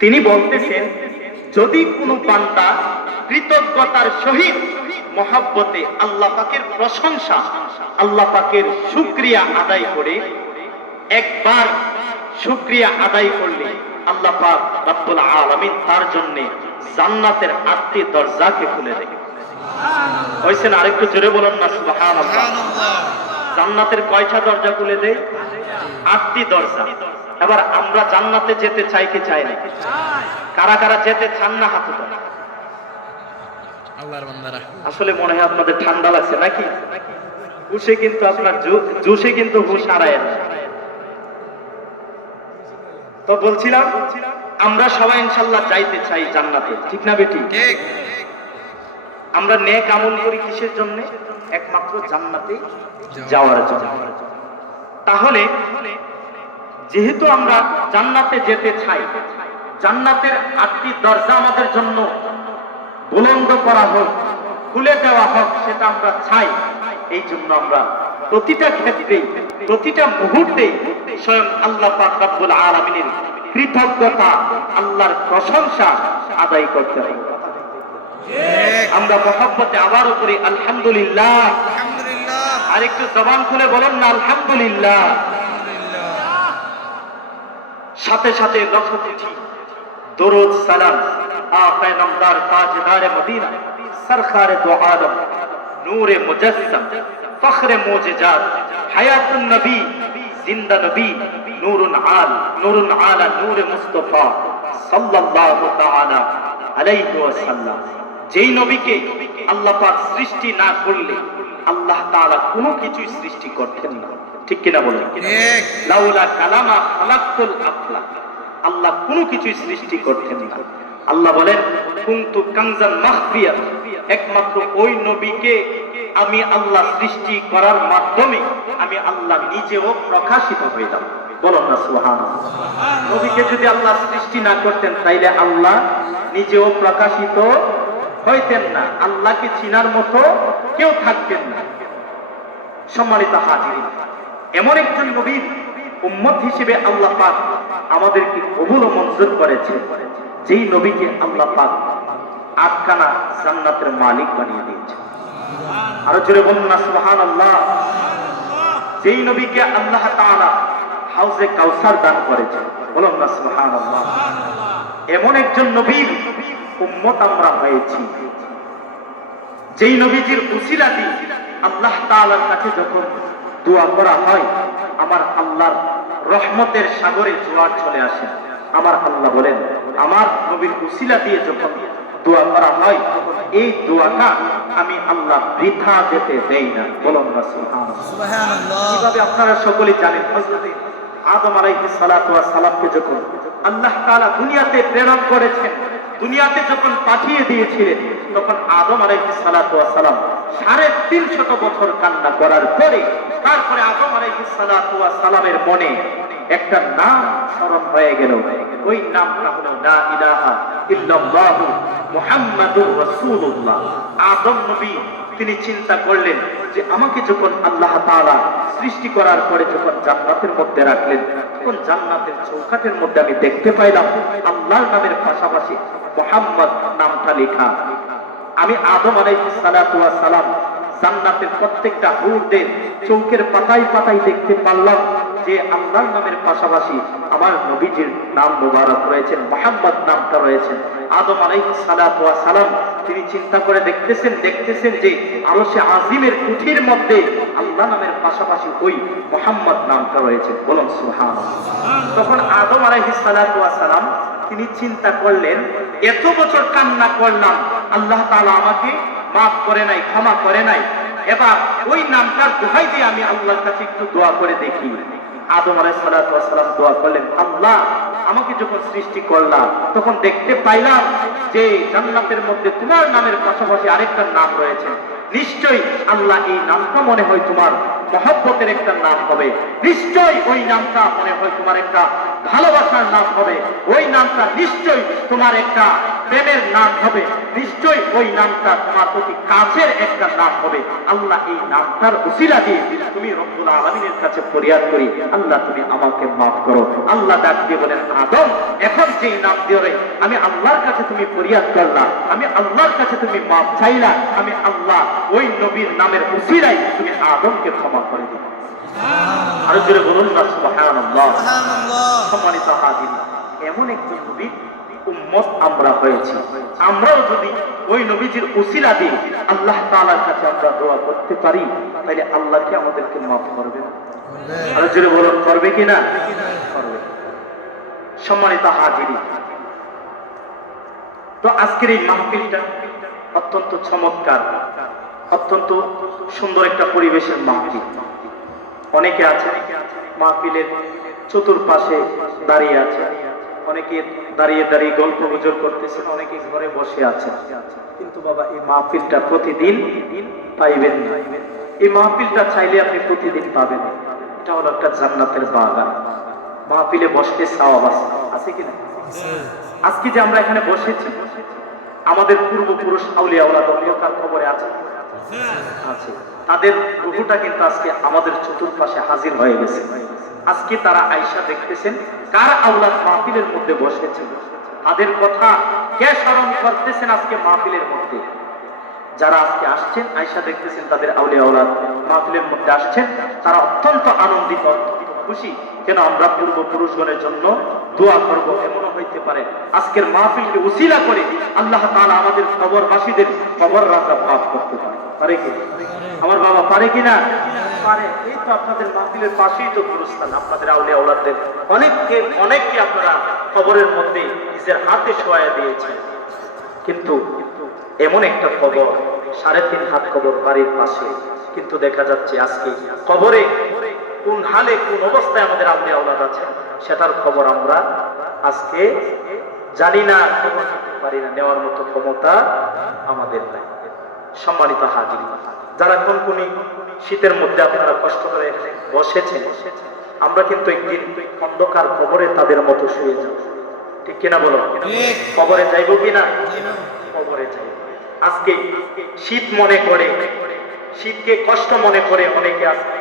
তিনি বলতেছেন, যদি কোনো বান্দা কৃতজ্ঞতার সহিত মহব্বতে আল্লাহ পাকের প্রশংসা, আল্লাহ পাকের শুকরিয়া আদায় করে, একবার শুকরিয়া আদায় করলে আল্লাহ পাক রব্বুল আলামিন তার জন্য জান্নাতের 8টি দরজাকে খুলে দেয়। হইছেন? আরেকটু জোরে বলুন না সুবহানাল্লাহ। জান্নাতের কয়টা দরজা খুলে দেয়? 8টি দরজা। এবার আমরা জান্নাতে যেতে চাই কি চাই না? কারা কারা যেতে চান না হাত তোলেন। আল্লাহর বান্দারা, আসলে মনে হয় আপনাদের ঠান্ডা লাগছে নাকি? হুশে কিন্তু আপনার জোশে কিন্তু হুশ হারায় না। তো বলছিলাম, আমরা সবাই ইনশাআল্লাহ যাইতে চাই জান্নাতে, ঠিক না বেটি? ঠিক। আমরা নেক আমল করি কিসের জন্য? একমাত্র জান্নাতে যাওয়ার জন্য। তাহলে যেহেতু আমরা জান্নাতে যেতে চাই, জান্নাতের 8টি দরজা আমাদের জন্য বুলন্দ করা হোক, খুলে দেওয়া হোক, সেটা আমরা চাই। এই জন্য আমরা প্রতিটা ক্ষেত্রে, প্রতিটা মুহূর্তে স্বয়ং আল্লাহ পাক রব্বুল আলামিনের কৃতজ্ঞতা, আল্লাহর প্রশংসা আদায় করতে হবে। আমরা মহব্বতে আবারও করি আলহামদুলিল্লাহ। আলহামদুলিল্লাহ। আরেকটু জবান খুলে বলুন না আলহামদুলিল্লাহ। সাথে সাথে লক্ষ কোটি দরুদ সালাম আকায়ে নামদার তাজদারে মদিনা সরকারে দো আলম নূরে মুজাসসাম ফখরে মুজিজাত হায়াতুন নবী জিন্দা নবী নূরুন আলা নূরে মুস্তাফা সাল্লাল্লাহু তাআলা আলাইহি ওয়াসাল্লাম। যেই নবীকে আল্লাহ পাক সৃষ্টি না করলে আল্লাহ তাআলা কোনো কিছুই সৃষ্টি করতেন না, ঠিক কিনা বলেন? ঠিক। লাউলা কালামা খালাকতুল আফলাক, আল্লাহ কোনো কিছুই সৃষ্টি করতেন না। আল্লাহ বলেন, কুনতু কানজান মাখফিয়া, একমাত্র ওই নবীকে আমি আল্লাহ সৃষ্টি করার মাধ্যমে আমি আল্লাহ নিজেও প্রকাশিত হইলাম। বলুন না সুবহানাল্লাহ। নবীকে যদি আল্লাহ সৃষ্টি না করতেন তাইলে আল্লাহ নিজেও প্রকাশিত হইতেন না, আল্লাহকে চিনার মতো কেউ থাকতেন না। সম্মানিত হাজিরিন, এমন একজন নবীর উম্মত হিসেবে আল্লাহ পাক আমাদেরকে কবুল ও মঞ্জুর করেছে, যেই নবীকে আল্লাহ পাক 8খানা জান্নাতের মালিক বানিয়ে দিয়েছে। আরো জোরে বলুন না সুবহানাল্লাহ। যেই নবীকে আল্লাহ তাআলা হাউজে কাউসার দান করেছে, বলুন না সুবহানাল্লাহ। এমন একজন নবীর উম্মত আমরা হয়েছি, যেই নবীজির উসিলা দিয়ে আল্লাহ তাআলার কাছে যখন দোয়া করা হয়, আমার আল্লাহর রহমতের সাগরে জোয়ার চলে আসে। আমার আল্লাহ বলেন, আমার নবীর উসিলা দিয়ে যখন দোয়া করা হয়, এই দোয়াটা আমি আল্লাহ বৃথা যেতে দেই না। বলুন না সুবহানাল্লাহ। সুবহানাল্লাহ। কিভাবে আপনারা সকলেই জানেন, হযরত আদম আলাইহিস সালাতু ওয়াস সালামকে যখন আল্লাহ তাআলা দুনিয়াতে প্রেরণ করেছেন, দুনিয়াতে যখন পাঠিয়ে দিয়েছিলেন, তখন আদম আলাইহিস সালাতু ওয়াস সালাম 350 বছর কান্না করার পরে তারপরে আদম আলাইহিস সালাতু ওয়াস সালামের মনে একটা নাম স্মরণ হয়ে গেল। ওই নামটা হলো লা ইলাহা ইল্লাল্লাহ মুহাম্মাদুর রাসূলুল্লাহ। আদম নবী তিনি চিন্তা করলেন যে আমাকে যখন আল্লাহ তাআলা সৃষ্টি করার পরে যখন জান্নাতের মধ্যে রাখলেন, তখন জান্নাতের চৌকাঠের মধ্যে আমি দেখতে পাইলাম আল্লাহর নামের পাশাপাশি মুহাম্মদ নামটা লেখা। আমি আদম আলাইহিস সালাতু ওয়াস সালাম জান্নাতের প্রত্যেকটা হুরদের চৌকের পাতায় পাতায় দেখতে পারলাম যে আল্লাহর নামের পাশাপাশি আমার নবীজির নাম মুবারক রয়েছেন, মুহাম্মদ নামটা রয়েছেন। আদম আলাইহিস সালাতু ওয়াস সালাম তিনি চিন্তা করে দেখতেছেন যে আরশে আজিমের কুঠির মধ্যে আল্লাহ নামের পাশাপাশি ওই মুহাম্মদ নামটা রয়েছে। বলুন সুবহানাল্লাহ। তখন আদম আলাইহিস সালাতু ওয়াস সালাম তিনি চিন্তা করলেন, এত বছর কান্না করলাম, আল্লাহ তাআলা আমাকে মাফ করে নাই, ক্ষমা করে নাই, এবার ওই নামটার দোহাই দিয়ে আমি আল্লাহর কাছে একটু দোয়া করে দেখি। আদম আলাইহিস সালাতু ওয়াস সালাম দোয়া করলেন, আল্লাহ আমাকে যখন সৃষ্টি করলাম তখন দেখতে পাইলাম যে জান্নাতের মধ্যে তোমার নামের পাশাপাশি আরেকটা নাম রয়েছে, নিশ্চয়ই আল্লাহ এই নামটা মনে হয় তোমার মহব্বতের একটা নাম হবে, নিশ্চয়ই ওই নামটা মনে হয় তোমার একটা ভালোবাসার নাম হবে, ওই নামটা নিশ্চয়ই তোমার একটা প্রেমের নাম হবে, নিশ্চয়ই ওই নামটা তোমার অতি কাছের একটা নাম হবে। আল্লাহ এই নামটার উসিলা দিয়ে তুমি রব্বুল আলামিনের কাছে ফরিয়াদ করি, আল্লাহ তুমি আমাকে মাফ করো। আল্লাহ ডাক দিয়ে বলেন, আদম এখন যে নাম ধরে আমি আল্লাহর কাছে তুমি ফরিয়াদ করলা, আমি আল্লাহর কাছে তুমি মাফ চাইলা, আমি আল্লাহ ওই নবীর নামের উসিলায় তুমি আদমকে ক্ষমা করে দিবে। আরো জোরে বলুন না সুবহানাল্লাহ। সম্মানিত হাজিরিন, এমন একজন নবী উম্মত আমরা হয়েছি, আমরাও যদি ওই নবীজির উসিলা দিয়ে আল্লাহ তাআলার কাছে আমরা দোয়া করতে পারি, তাহলে আল্লাহ কি আমাদেরকে মাফ করবে না? আরো জোরে বলুন, করবে কিনা? করবে। সম্মানিত হাজিরিন, তো আজকের এই মাহফিলটা অত্যন্ত চমৎকার, অত্যন্ত সুন্দর একটা পরিবেশের মাহফিল। অনেকে আছে মাহফিলের চতুর্পাশে দাঁড়িয়ে আছে, অনেকে দাঁড়িয়ে দাঁড়িয়ে গল্প গুজব করতেছেন, অনেকে ঘরে বসে আছে। কিন্তু বাবা, এই মাহফিলটা প্রতিদিন পাইবেন না। এই মাহফিলটা চাইলে আপনি প্রতিদিন পাবেন। এটা হলো একটা জান্নাতের বাগান। মাহফিলে বসতে সওয়াব আছে কিনা? আজকে যে আমরা এখানে বসেছি, আমাদের পূর্বপুরুষ আউলিয়া ওলাদ অন্ধকার কবরে আছে, তাদের রূহটা কিন্তু আজকে আমাদের চতুর্পাশে হাজির হয়ে গেছে। আজকে তারা আয়েশা দেখতেছেন কার আওলাদ মাহফিলের মধ্যে বসেছে, তাদের কথা কে স্মরণ করতেছেন আজকে মাহফিলের মধ্যে। যারা আজকে আসছেন, আয়েশা দেখতেছেন তাদের আউলিয়া ওলাদ মাহফিলের মধ্যে আসছেন, তারা অত্যন্ত আনন্দিত, খুশি। কেন? আমরা পূর্বপুরুষগণের জন্য দোয়া করব। এমনও হইতে পারে আজকের মাহফিলকে উসিলা করে আল্লাহ তাআলা আমাদের কবরবাসীদের কবর রাজা মাফ করতে পারে কি? আমার বাবা পারে কিনা? পারে। এই তো আপনাদের মাহফিলের পাশেই তো গুরুস্থান, আপনাদের আউলিয়া ওলাদদের অনেককে আপনারা কবরের মধ্যে নিজের হাতে শোয়া দিয়েছেন। কিন্তু এমন একটা কবর, 3.5 হাত কবর বাড়ির পাশে, কিন্তু দেখা যাচ্ছে আজকে কবরে কোন হালে কোন অবস্থায় আমাদের আউলিয়া ওলাদ আছে সেটার খবর আমরা আজকে জানি না, খবর নিতে পারি না, নেওয়ার মতো ক্ষমতা আমাদের নাই। সম্মানিত হাজিরিন, যারা কোনকুনি শীতের মধ্যে আপনারা কষ্ট করে বসেছেন, আমরা কিন্তু একদিন অন্ধকার কবরে তাদের মতো শুয়ে যাব, ঠিক কিনা বলো? কবরে যাইব কিনা? কবরে যাইব। আজকে শীত মনে করে, শীতকে কষ্ট মনে করে অনেকে আজকে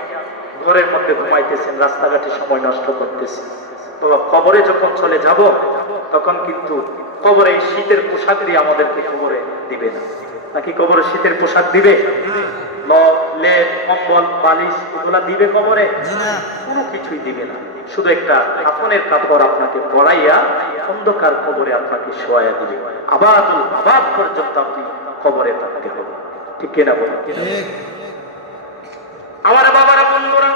ঘরের মধ্যে ঘুমাইতেছেন, রাস্তাঘাটে সময় নষ্ট করতেছেন। তো কবরে যখন চলে যাব, তখন কিন্তু কবরে শীতের পোশাক দিয়ে আমাদেরকে কবরে দিবে না, নাকি কবরে শীতের পোশাক দিবে? লেপ, কম্বল, বালিশ এগুলা দিবে কবরে? কোনো কিছুই দিবে না। শুধু একটা কাফনের কাপড় আপনাকে পরাইয়া অন্ধকার কবরে আপনাকে শোয়া দিবে। আবাদ পর্যন্ত আপনি কবরে থাকতে হবে, ঠিক কিনা বলো? আমার বাবারা, বন্ধুরা,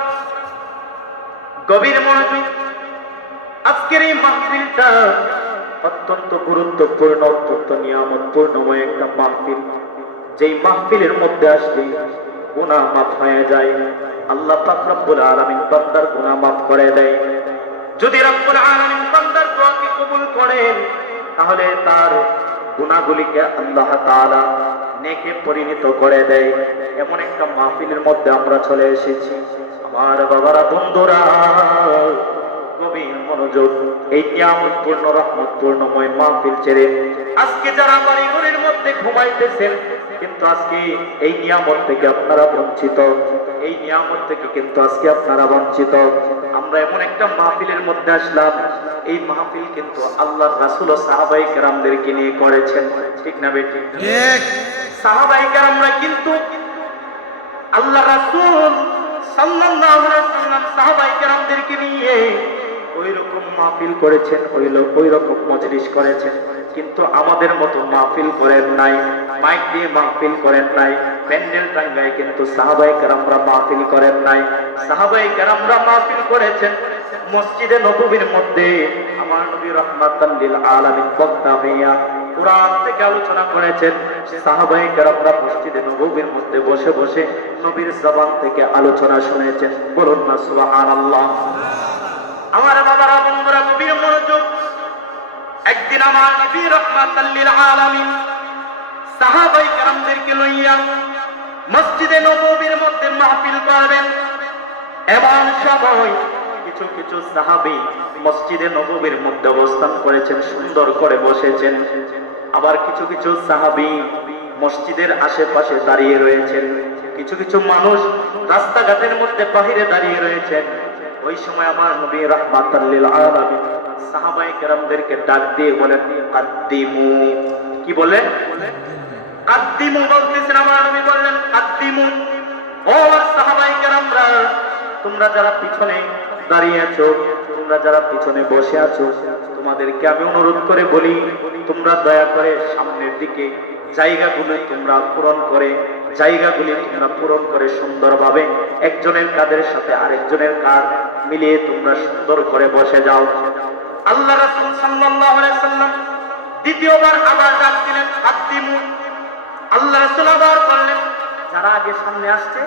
গভীর মনোযোগ। আজকের এই মাহফিলটা অত্যন্ত গুরুত্বপূর্ণ, অত্যন্ত নিয়ামতপূর্ণময় একটা মাহফিল। যেই মাহফিলের মধ্যে আসলে গুনাহ মাফ হয়ে যায়। আল্লাহ পাক রব্বুল আলামিন বান্দার গুনাহ মাফ করে দেয়। যদি রব্বুল আলামিন বান্দার দোয়াকে কবুল করেন, তাহলে তার গুনাহগুলিকে আল্লাহ তাআলা নেকে পরিণত করে দেয়। এমন একটা মাহফিলের মধ্যে আমরা চলে এসেছি। আমার বাবারা, বন্ধুরা, গভীর মনোযোগ। এই নিয়ামতপূর্ণ রহমতপূর্ণময় মাহফিল ছেড়ে আজকে যারা বাড়িঘরের মধ্যে ঘুমাইতেছেন, কিন্তু আজকে এই নিয়ামত থেকে আপনারা বঞ্চিত। এই নিয়ামত থেকে কিন্তু আজকে আপনারা বঞ্চিত। আমরা এমন একটা মাহফিলের মধ্যে আসলাম, এই মাহফিল কিন্তু আল্লাহর রাসূল ও সাহাবায়ে কেরামদেরকে নিয়ে করেছেন, ঠিক না বেঠিক? ঠিক। সাহাবায়ে কেরামরা কিন্তু আল্লাহ রাসূল সাল্লাল্লাহু আলাইহি ওয়াসাল্লাম সাহাবায়ে কেরামদেরকে নিয়ে ওই রকম মাহফিল করেছেন, ওই রকম মজলিস করেছেন। কিন্তু আমাদের মতো মাহফিল করেন নাই, মাইক দিয়ে মাহফিল করেন নাই, প্যান্ডেল টাঙ্গায় কিন্তু সাহাবায়ে কেরামরা মাহফিল করেন নাই। সাহাবায়ে কেরামরা মাহফিল করেছেন মসজিদে নববীর মধ্যে। আমার নবী রাহমাতাল লিল আলামিন বক্তা হইয়া কুরআন থেকে আলোচনা করেছেন। সাহাবায়ে কেরামরা মসজিদে নববীর মধ্যে বসে বসে নবীর জবান থেকে আলোচনা শুনেছেন। বলুন না সুবহানাল্লাহ। আমার বাবারা, বন্ধুরা, গভীর মনোযোগ। একদিন আমার নবী রাহমাতাল লিল আলামিন সাহাবায়ে কেরামদেরকে লইয়া মসজিদে নববীর মধ্যে মাহফিল করবেন। এমন সময় কিছু কিছু সাহাবী মসজিদে নববীর মধ্যে অবস্থান করেছেন, সুন্দর করে বসেছেন। আবার কিছু কিছু সাহাবী মসজিদের আশেপাশে দাঁড়িয়ে রয়েছেন। কিছু কিছু মানুষ রাস্তাঘাটের মধ্যে বাহিরে দাঁড়িয়ে রয়েছেন। ওই সময় আমার নবী রাহমাতাল লিল আলামিন সাহাবায়ে কেরামদেরকে ডাক দিয়ে বলেন কাদ্দিমু। কি বলেন? কাদ্দিমু বলতেছেন। আমার নবী বললেন কাদ্দিমু। ও সাহাবায়ে কেরামরা, তোমরা যারা পিছনে দাঁড়িয়ে আছো, তোমরা যারা পিছনে বসে আছো, তোমাদেরকে আমি অনুরোধ করে বলি, তোমরা দয়া করে সামনের দিকে জায়গাগুলো তোমরা পূরণ করে সুন্দরভাবে একজনের কাঁধের সাথে আরেকজনের কাঁধ মিলিয়ে তোমরা সুন্দর করে বসে যাও। আল্লাহ রাসূল সাল্লাল্লাহু আলাইহি সাল্লাম দ্বিতীয়বার আবার ডাক দিলেন কাদ্দিমু। আল্লাহ রাসূল আবার বললেন, যারা আগে সামনে আসছে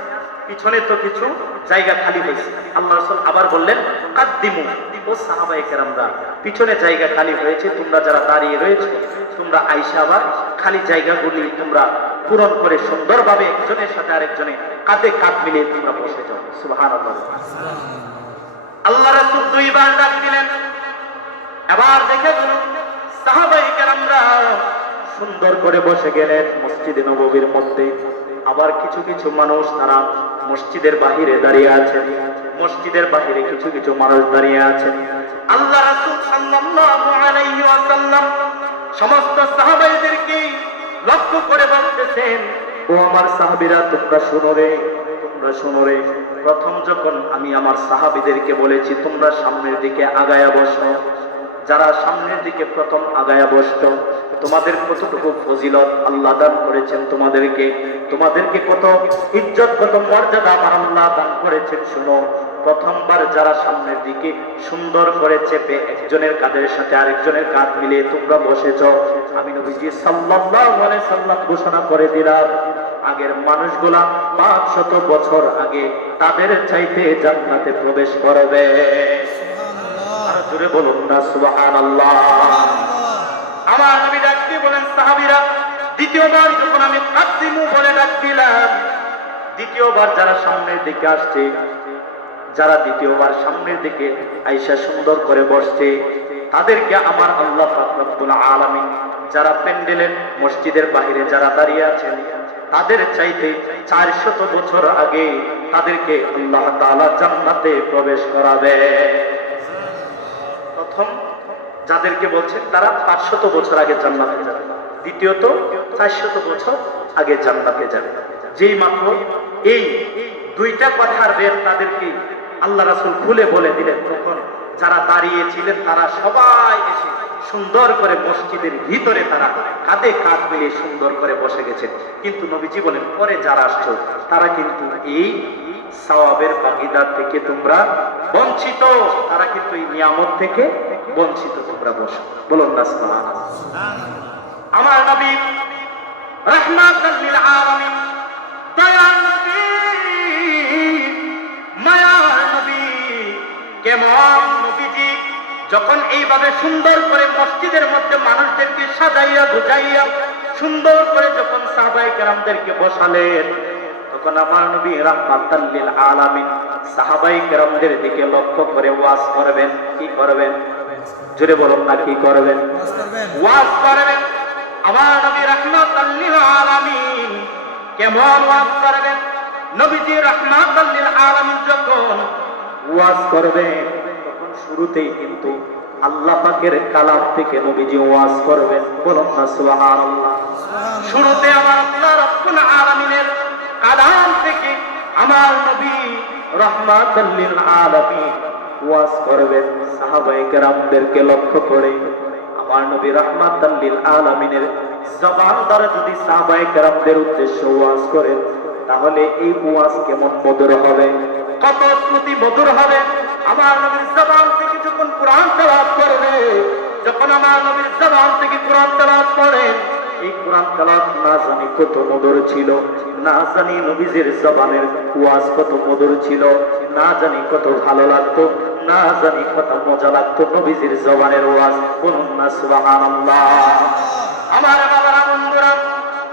পিছনে তো কিছু জায়গা খালি হয়েছে। আল্লাহ রাসূল আবার বললেন কাদ্দিমু। ও সাহাবায়ে কেরামরা, পিছনে জায়গা খালি হয়েছে, তোমরা যারা দাঁড়িয়ে রয়েছে তোমরা আয়েশা আবার খালি জায়গাগুলি তোমরা পূরণ করে সুন্দরভাবে একজনের সাথে আরেকজনে কাঁধে কাঁধ মিলিয়ে তোমরা বসে যাও। সুবহানাল্লাহ। আল্লাহ রাসূল দুইবার ডাক দিলেন। এবার দেখে বলুন সাহাবায়ে কেরামরা সুন্দর করে বসে গেলেন মসজিদে নববীর মধ্যে। আবার কিছু কিছু মানুষ তারা মসজিদের বাহিরে দাঁড়িয়ে আছেন, মসজিদের বাহিরে কিছু কিছু মানুষ দাঁড়িয়ে আছেন। আল্লাহ রাসূল সাল্লাল্লাহু আলাইহি ওয়াসাল্লাম সমস্ত সাহাবাইদেরকে লক্ষ্য করে বলতেছেন, ও আমার সাহাবীরা, তোমরা শোনো রে, তোমরা শোনো রে। প্রথম যখন আমি আমার সাহাবীদেরকে বলেছি তোমরা সামনের দিকে আগায়া বসো, যারা সামনের দিকে প্রথম আগায়া বসতো, তোমাদের কতটুকু ফজিলত আল্লাহ দান করেছেন, তোমাদেরকে কত ইজ্জত, কত মর্যাদা আমার আল্লাহ দান করেছেন। শুনো, প্রথমবার যারা সামনের দিকে সুন্দর করে চেপে একজনের কাঁধের সাথে আরেকজনের কাঁধ মিলিয়ে তোমরা বসেছ, আমি নবীজি সাল্লাল্লাহু আলাইহি সাল্লাম ঘোষণা করে দিলাম, আগের মানুষগুলা 500 বছর আগে তাদের চাইতে জান্নাতে প্রবেশ করবে। আর জোরে বলুন না সুবহানাল্লাহ। আমার নবী ডাক দিয়ে বলেন, সাহাবীরা, দ্বিতীয়বার যখন আমি কাদ্দিমু বলে ডাক দিলাম, দ্বিতীয়বার যারা সামনের দিকে আসছে, যারা দ্বিতীয়বার সামনের দিকে আয়েশা সুন্দর করে বসছে, তাদেরকে আমার আল্লাহ পাক রব্বুল আলামিন যারা প্যান্ডেলের মসজিদের বাহিরে যারা দাঁড়িয়ে আছেন তাদের চাইতে 400 বছর আগে তাদেরকে আল্লাহ তাআলা জান্নাতে প্রবেশ করাবে। প্রথম যাদেরকে বলছেন তারা 500 বছর আগে জান্নাতে যাবে, দ্বিতীয়ত 400 বছর আগে জান্নাতে যাবে। যেই মাত্র এই দুইটা কথার বের তাদেরকে আল্লাহ রাসূল খুলে বলে দিলেন, তখন যারা দাঁড়িয়ে ছিলেন তারা সবাই এসে সুন্দর করে মসজিদের ভিতরে তারা কাঁধে কাঁধ মিলিয়ে সুন্দর করে বসে গেছেন। কিন্তু নবীজি বলেন, পরে যারা আসছো তারা কিন্তু এই সওয়াবের ভাগীদার থেকে তোমরা বঞ্চিত, তারা কিন্তু এই নিয়ামত থেকে বঞ্চিত। তোমরা বসো, বলুন না সুবহানাল্লাহ। আমার নবী রাহমাতাল লিল আলামিন, দয়ার নবী, মায়ার নবী, কেমন নবীজি যখন এইভাবে সুন্দর করে মসজিদের মধ্যে মানুষদেরকে সাজাইয়া গুজাইয়া সুন্দর করে যখন সাহাবায়ে কেরামদেরকে বসালেন, তখন আমার নবী রাহমাতাল লিল আলামিন সাহাবায়ে কেরামদের দিকে লক্ষ্য করে ওয়াজ করবেন। কি করবেন? জোরে বলুন না, কি করবেন? ওয়াজ করবেন। আমার নবী রাহমাতাল লিল আলামিন কেমন ওয়াজ করবেন? নবীজি রাহমাতাল লিল আলামিন যখন ওয়াজ করবেন তখন শুরুতেই কিন্তু আল্লাহ পাকের কালাম থেকে নবীজি ওয়াজ করবেন। বলুন না সুবহানাল্লাহ। শুরুতে আমার আল্লাহ রাব্বুল আলামিনের কালাম থেকে আমার নবী রাহমাতাল লিল আলামিন ওয়াজ করবেন সাহাবায়ে কেরামদেরকে লক্ষ্য করে। আমার নবী রাহমাতাল লিল আলামিনের জবান দ্বারা যদি সাহাবায়ে কেরামদের উদ্দেশ্যে ওয়াজ করেন, তাহলে এই ওয়াজ কেমন মধুর হবে, কত শ্রুতি মধুর হবে। আমার নবীর জবান থেকে যখন কোরআন তেলাওয়াত করবে, যখন আমার নবীর জবান থেকে কোরআন তেলাওয়াত করেন, এই কোরআন তেলাওয়াত না জানি কত মধুর ছিল, না জানি নবীজির জবানের ওয়াজ কত মধুর ছিল, না জানি কত ভালো লাগতো, না জানি কত মজা লাগতো নবীজির জবানের ওয়াজ। বলুন না সুবহানাল্লাহ। আমার বাবারা, বন্ধুরা,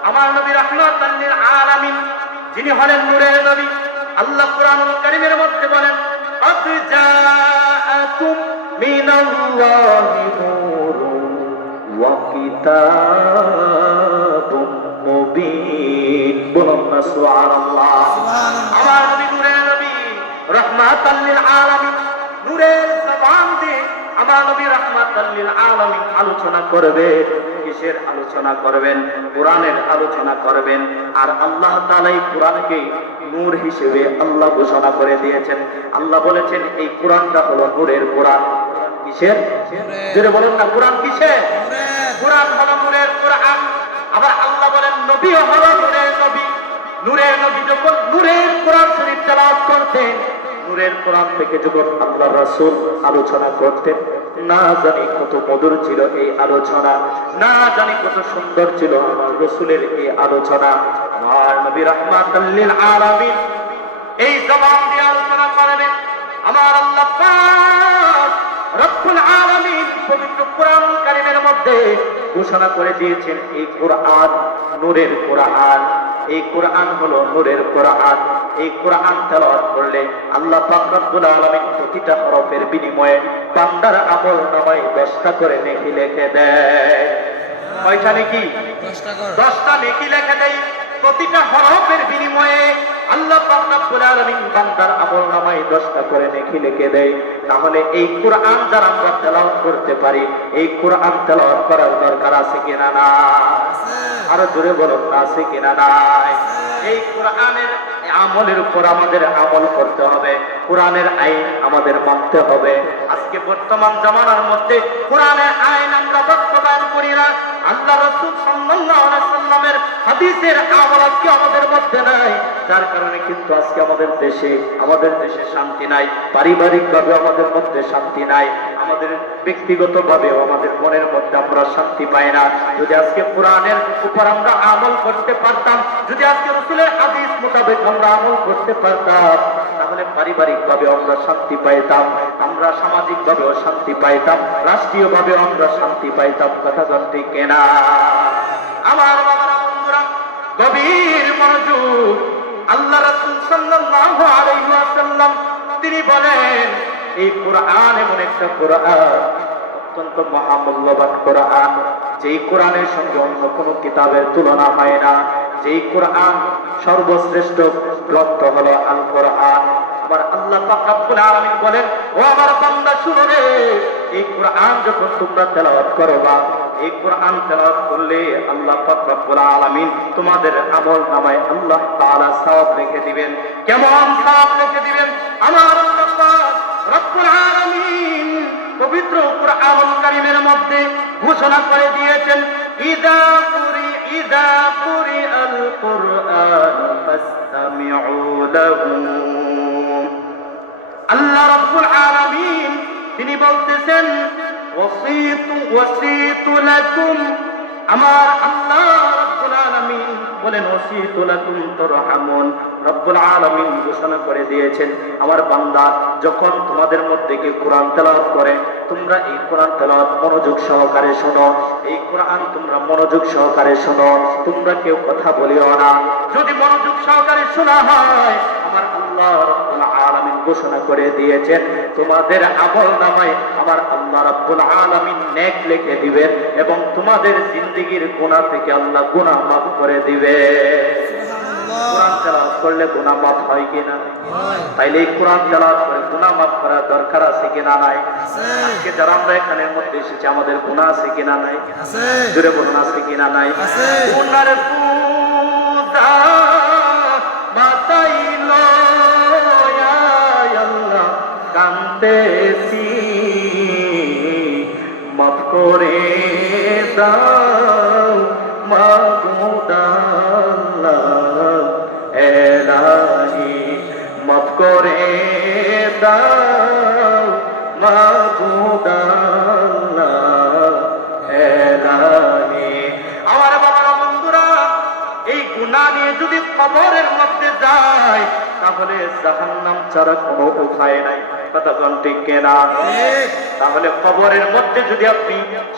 আমার নবী রাহমাতাল লিল আলামিন যিনি হলেন নূরের নবী, আল্লাহ কুরআনুল কারীমের মধ্যে বলেন, قد جاءكم من الله نور وكتاب مبين। বলুন না সুবহানাল্লাহ। আমার নবী নূরের নবী রাহমাতাল লিল আলামিন, নূরের জবান দিয়ে আমার নবী রাহমাতাল লিল আলামিন আলোচনা করবে, কিসের আলোচনা করবেন? কোরআনের আলোচনা করবেন। আর আল্লাহ তাআলা এই কোরআনকে নূর হিসেবে আল্লাহ ঘোষণা করে দিয়েছেন। আল্লাহ বলেছেন এই কোরআনটা হলো নূরের কোরআন। কিসের? জোরে বলুন না, কোরআন কিসের? কোরআন হলো নূরের কোরআন। আবার আল্লাহ বলেন নবীও হলো নূরের নবী। নূরের নবী যখন নূরের কোরআন শরীফ তেলাওয়াত করতেন, নূরের কোরআন থেকে যখন আল্লাহ রাসূল আলোচনা করতেন, না জানি কত মধুর ছিল এই আলোচনা, না জানি কত সুন্দর ছিল আমার রাসূলের এই আলোচনা। আমার নবী রাহমাতাল লিল আলামিন এই জবান দিয়ে আলোচনা করবেন। আমার আল্লাহ পাক রব্বুল আলামিন পবিত্র কোরআনুল কারীমের মধ্যে ঘোষণা করে দিয়েছেন এই কোরআন নূরের কোরআন। এই কোরআন হলো নূরের কোরআন। এই কোরআন তেলাওয়াত করলে আল্লাহ পাক রব্বুল আলামিন প্রতিটা হরফের বিনিময়ে বান্দার আমলনামায় 10টা করে নেকি লিখে দেয়। কয়টা নেকি? 10টা নেকি লিখে দেয়। প্রতিটা হরফের বিনিময়ে আল্লাহ পাক রব্বুল আলামিন বান্দার আমলনামায় 10টা করে নেকি লিখে দেয়। তাহলে এই কোরআন যারা আমরা তেলাওয়াত করতে পারি, এই কোরআন তেলাওয়াত করার দরকার আছে কিনা না? আরো জোরে বলুন, আছে কিনা নাই? এই কোরআনের আমলের উপর আমাদের আমল করতে হবে, কোরআনের আইন আমাদের মানতে হবে। আজকে বর্তমান জামানার মধ্যে কোরআনের আইন আমরা বাস্তবায়ন করি না। আল্লাহ রাসূল সাল্লাল্লাহু আলাইহি ওয়াসাল্লামের হাদিসের আমল আজকে আমাদের মধ্যে নাই। যার কারণে কিন্তু আজকে আমাদের দেশে শান্তি নাই, পারিবারিকভাবে আমাদের মধ্যে শান্তি নাই, আমাদের ব্যক্তিগতভাবেও আমাদের মনের মধ্যে আমরা শান্তি পাই না। যদি আজকে কোরআনের উপর আমরা আমল করতে পারতাম, যদি আজকে রাসূলের হাদিস মোতাবেক আমরা আমল করতে পারতাম, তাহলে পারিবারিকভাবে আমরা শান্তি পাইতাম, আমরা সামাজিকভাবেও শান্তি পাইতাম, রাষ্ট্রীয়ভাবেও আমরা শান্তি পাইতাম। কথা ঠিক কিনা? আমার বাবারা, বন্ধুরা, গভীর মনোযোগ। আল্লাহ রাসূল সাল্লাল্লাহু আলাইহি ওয়াসাল্লাম তিনি বলেন এই কোরআন এমন একটা কোরআন, অত্যন্ত মহামূল্যবান কোরআন, যেই কোরআনের সঙ্গে অন্য কোনো কিতাবের তুলনা হয় না। যেই কোরআন সর্বশ্রেষ্ঠ গ্রন্থ হলো আল কোরআন। আবার আল্লাহ পাক রব্বুল আলামিন বলেন, ও আমার বান্দা শুনো রে, এই কোরআন যখন তোমরা তেলাওয়াত করবা, এই কোরআন তেলাওয়াত করলে আল্লাহ পাক রব্বুল আলামিন তোমাদের আমলনামায় আল্লাহ তাআলা সওয়াব রেখে দিবেন। কেমন সওয়াব রেখে দিবেন? আমার আল্লাহ পাক রব্বুল আলামিন পবিত্র কোরআনুল কারীমের মধ্যে ঘোষণা করে দিয়েছেন, ইযা কুরিআল কুরআন ফাসতামিউ লাহু। আল্লাহ রাব্বুল আলামিন তিনি বলতেছেন, ওয়াসিতু লাকুম। আমার আল্লাহ রাব্বুল আলামিন বলেন, ওয়াসিতু লাকুম তুরহামুন। রব্বুল আলামিন ঘোষণা করে দিয়েছেন, আমার বান্দা যখন তোমাদের মধ্যে কেউ কোরআন তেলাওয়াত করে, তোমরা এই কোরআন তেলাওয়াত মনোযোগ সহকারে শোনো। এই কোরআন তোমরা মনোযোগ সহকারে শোনো, তোমরা কেউ কথা বলিও না। যদি মনোযোগ সহকারে শোনা হয়, আমার আল্লাহ রাব্বুল আলামিন ঘোষণা করে দিয়েছেন তোমাদের আমলনামায় আমার আল্লাহ রাব্বুল আলামিন নেক লিখে দিবেন এবং তোমাদের জিন্দেগীর গুনাহ থেকে আল্লাহ গুনাহ মাফ করে দিবে। কোরআন তেলাওয়াত করলে গুনাহ মাফ হয় কিনা? তাইলে এই কোরআন তেলাওয়াত করে গুনাহ মাফ করার দরকার আছে কিনা নাই? আজকে যারা আমরা এখানের মধ্যে এসেছি, আমাদের গুনাহ আছে কিনা নাই? জোরে বলুন, আছে কিনা নাই? গুনার পূজা মাতাইল আল্লাহ কান্দেছি, মাফ করে দাও মাবুদ আল্লাহ এলাহি, মাফ করে দাও মাবুদ আল্লাহ এলাহি। আমার বাবারা, বন্ধুরা, এই গুনাহ নিয়ে যদি কবরের মধ্যে যায়, তাহলে জাহান্নাম ছাড়া কোনো উপায় নাই। কথা ঠিক কিনা? তাহলে কবরের মধ্যে যদি আপনি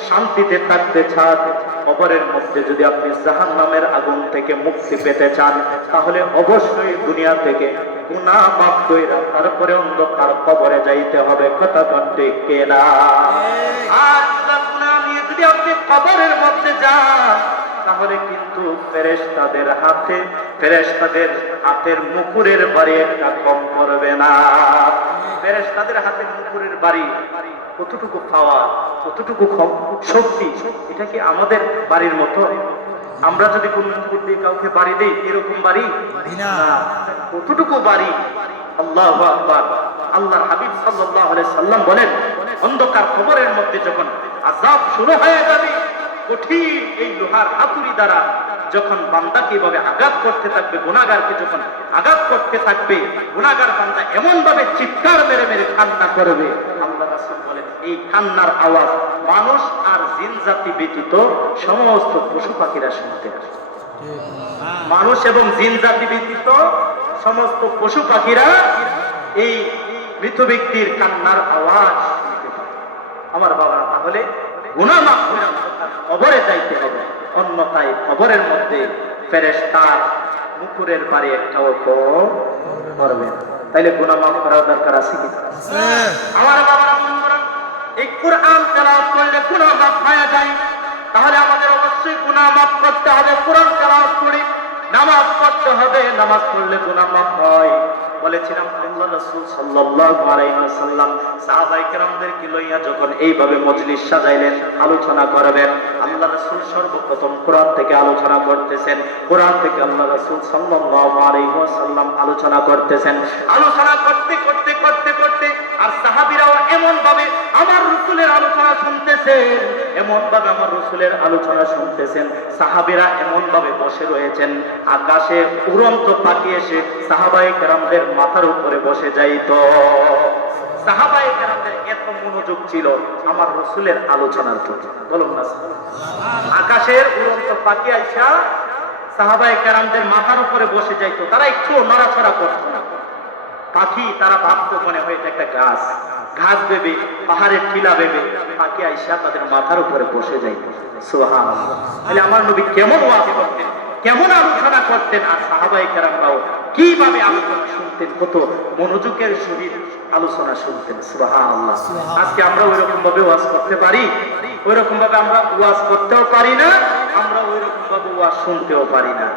শান্তিতে থাকতে চান, কবরের মধ্যে যদি আপনি জাহান্নামের আগুন থেকে মুক্তি পেতে চান, তাহলে অবশ্যই দুনিয়া থেকে গুনাহ মাফ কইরা তারপরে অন্ধকার কবরে যাইতে হবে। কথা ঠিক কিনা? আর গুনাহ নিয়ে যদি আপনি কবরের মধ্যে যান, তাহলে কিন্তু ফেরেশতাদের হাতের মুকুরের বাড়ি একটা কম করবে না। ফেরেশতাদের হাতের মুকুরের বাড়ি কতটুকু পাওয়া, কতটুকু শক্তি, এটা কি আমাদের বাড়ির মতো? আমরা যদি কোন মুকুর দিয়ে কাউকে বাড়ি দেই, এরকম বাড়ি না। কতটুকু বাড়ি! আল্লাহু আকবার। আল্লাহর হাবিব সাল্লাল্লাহু আলাইহি সাল্লাম বলেন, অন্ধকার কবরের মধ্যে যখন আযাব শুরু হয়ে যাবে, কঠিন এই লোহার হাতুড়ি দ্বারা যখন বান্দাকে এভাবে আঘাত করতে থাকবে, গুনাহগারকে যখন আঘাত করতে থাকবে, গুনাহগার বান্দা এমন ভাবে চিৎকার মেরে মেরে কান্না করবে, আল্লাহ রাসূল বলেন এই কান্নার আওয়াজ মানুষ আর জিন জাতি ব্যতীত সমস্ত পশু পাখিরা শুনতে পাবে। মানুষ এবং জিন জাতি ব্যতীত সমস্ত পশু পাখিরা এই মৃত ব্যক্তির কান্নার আওয়াজ শুনতে পাবে। আমার বাবারা, তাহলে গুনাহ মাফ করে কবরে যাইতে হবে, অন্যথায় কবরের মধ্যে ফেরেশতার মুকুরের বাড়ি একটাও করবে না। তাইলে গুনাহ মাফ করার দরকার আছে কি? আমার বাবারা, এই কোরআন তেলাওয়াত করলে গুনাহ মাফ হয়ে যায়। তাহলে আমাদের অবশ্যই গুনাহ মাফ করতে হবে। কোরআন তেলাওয়াত করি, নামাজ পড়তে হবে, নামাজ পড়লে গুনাহ মাফ হয়। বলেছিলাম আল্লাহ রাসূল সাল্লাল্লাহু আলাইহি ওয়াসাল্লাম সাহাবায়ে কেরামদেরকে লইয়া যখন এইভাবে মজলিস সাজাইলেন, আলোচনা করবেন, আল্লাহ রাসূল সর্বপ্রথম কোরআন থেকে আলোচনা করতেছেন। কোরআন থেকে আল্লাহ রাসূল সাল্লাল্লাহু আলাইহি ওয়াসাল্লাম আলোচনা করতেছেন। আলোচনা করতে করতে করতে করতে আর সাহাবীরাও এমন ভাবে আমার রাসূলের আলোচনা শুনতেছেন, এমন ভাবে আমার রাসূলের আলোচনা শুনতেছেন। সাহাবীরা এমন ভাবে বসে রয়েছেন, আকাশে উড়ন্ত পাখি এসে সাহাবায়ে কেরামদের মাথার উপরে বসে যাইতো। সাহাবায়ে কেরামদের এত মনোযোগ ছিল আমার রাসূলের আলোচনার প্রতি। বলুন না, আকাশের উড়ন্ত পাখি আইসা সাহাবায়ে কেরামদের মাথার উপরে বসে যাইতো, তারা একটু নড়াচড়া করতো না। পাখি তারা ভাবতো মনে হয় এটা একটা গাছ, ঘাস ভেবে, পাহাড়ের টিলা ভেবে পাখি আইসা তাদের মাথার উপরে বসে যাইতো। সুবহানাল্লাহ। তাহলে আমার নবী কেমন ওয়াজ করতেন, কেমন আলোচনা করতেন, আর সাহাবায়ে কেরামরাও কিভাবে আলোচনা শুনতেন, কত মনোযোগের সহিত আলোচনা শুনতেন। সুবহানাল্লাহ। আজকে আমরা ওইরকম ভাবে ওয়াজ করতে পারি? ওইরকম ভাবে আমরা ওয়াজ করতেও পারি না, আমরা ওইরকম ভাবে ওয়াজ শুনতেও পারি না।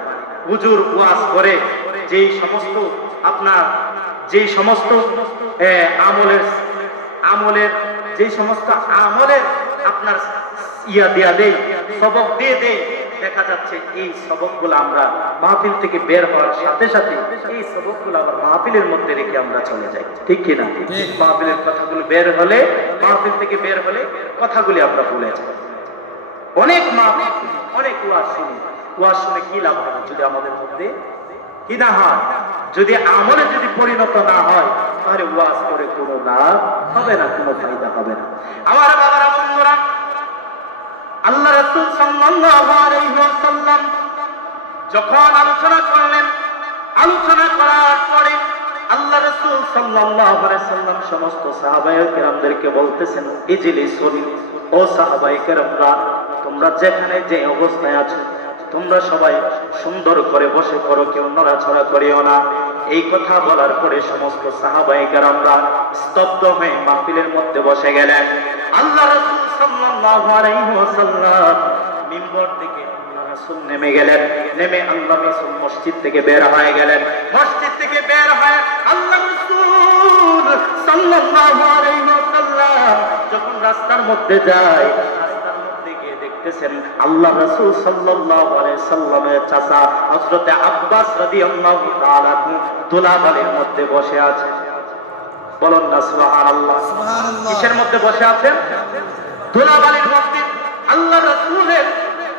হুজুর ওয়াজ করে যেই সমস্ত আপনার যেই সমস্ত আমলের যেই সমস্ত আমলের আপনার ইয়া দেয়া দেয়, সবক দিয়ে দেয়, দেখা যাচ্ছে এই সবকগুলো আমরা মাহফিল থেকে বের হওয়ার সাথে সাথে এই সবকগুলো আবার মাহফিলের মধ্যে রেখে আমরা চলে যাই। ঠিক কিনা? মাহফিলের কথাগুলো বের হলে, মাহফিল থেকে বের হলে কথাগুলি আমরা ভুলে যাই। অনেক মাহফিল, অনেক ওয়াজ শুনি, ওয়াজ শুনে কি লাভ হবে যদি আমাদের মধ্যে কি না হয়, যদি আমলে যদি পরিণত না হয়, তাহলে ওয়াজ করে কোনো লাভ হবে না, কোনো ফায়দা হবে না। আমার বাবারা, বন্ধুরা, আল্লাহ রাসূল সাল্লাল্লাহু আলাইহি ওয়াসাল্লাম যখন আলোচনা করলেন, আলোচনা করার পরে আল্লাহ রাসূল সাল্লাল্লাহু আলাইহি ওয়াসাল্লাম সমস্ত সাহাবায়ে কেরামদেরকে বলতেছেন, ইজলিসুন, ও সাহাবায়ে কেরামরা, তোমরা যেখানে যে অবস্থায় আছো তোমরা সবাই সুন্দর করে বসে পড়ো, কেউ নড়াচড়া করিও না। এই কথা বলার পরে সমস্ত সাহাবায়ে কেরামরা স্তব্ধ হয়ে মাহফিলের মধ্যে বসে গেলেন। আল্লাহ রাসূল সাল্লাল্লাহু আলাইহি ওয়াসাল্লাম মিম্বর থেকে আল্লাহ রাসূল নেমে গেলেন, নেমে আল্লাহ রাসূল মসজিদ থেকে বের হয়ে গেলেন। মসজিদ থেকে বের হয়ে আল্লাহ রাসূল সাল্লাল্লাহু আলাইহি ওয়াসাল্লাম যখন রাস্তার মধ্যে যায়, দেখতেছেন আল্লাহ রাসূল সাল্লাল্লাহু আলাইহি সাল্লামের চাচা হযরত আব্বাস রাদিয়াল্লাহু তাআলা দুলাবালির মধ্যে বসে আছে। বলুন না সুবহানাল্লাহ। কিসের মধ্যে বসে আছেন? দুলাবালির মধ্যে আল্লাহ রাসূলের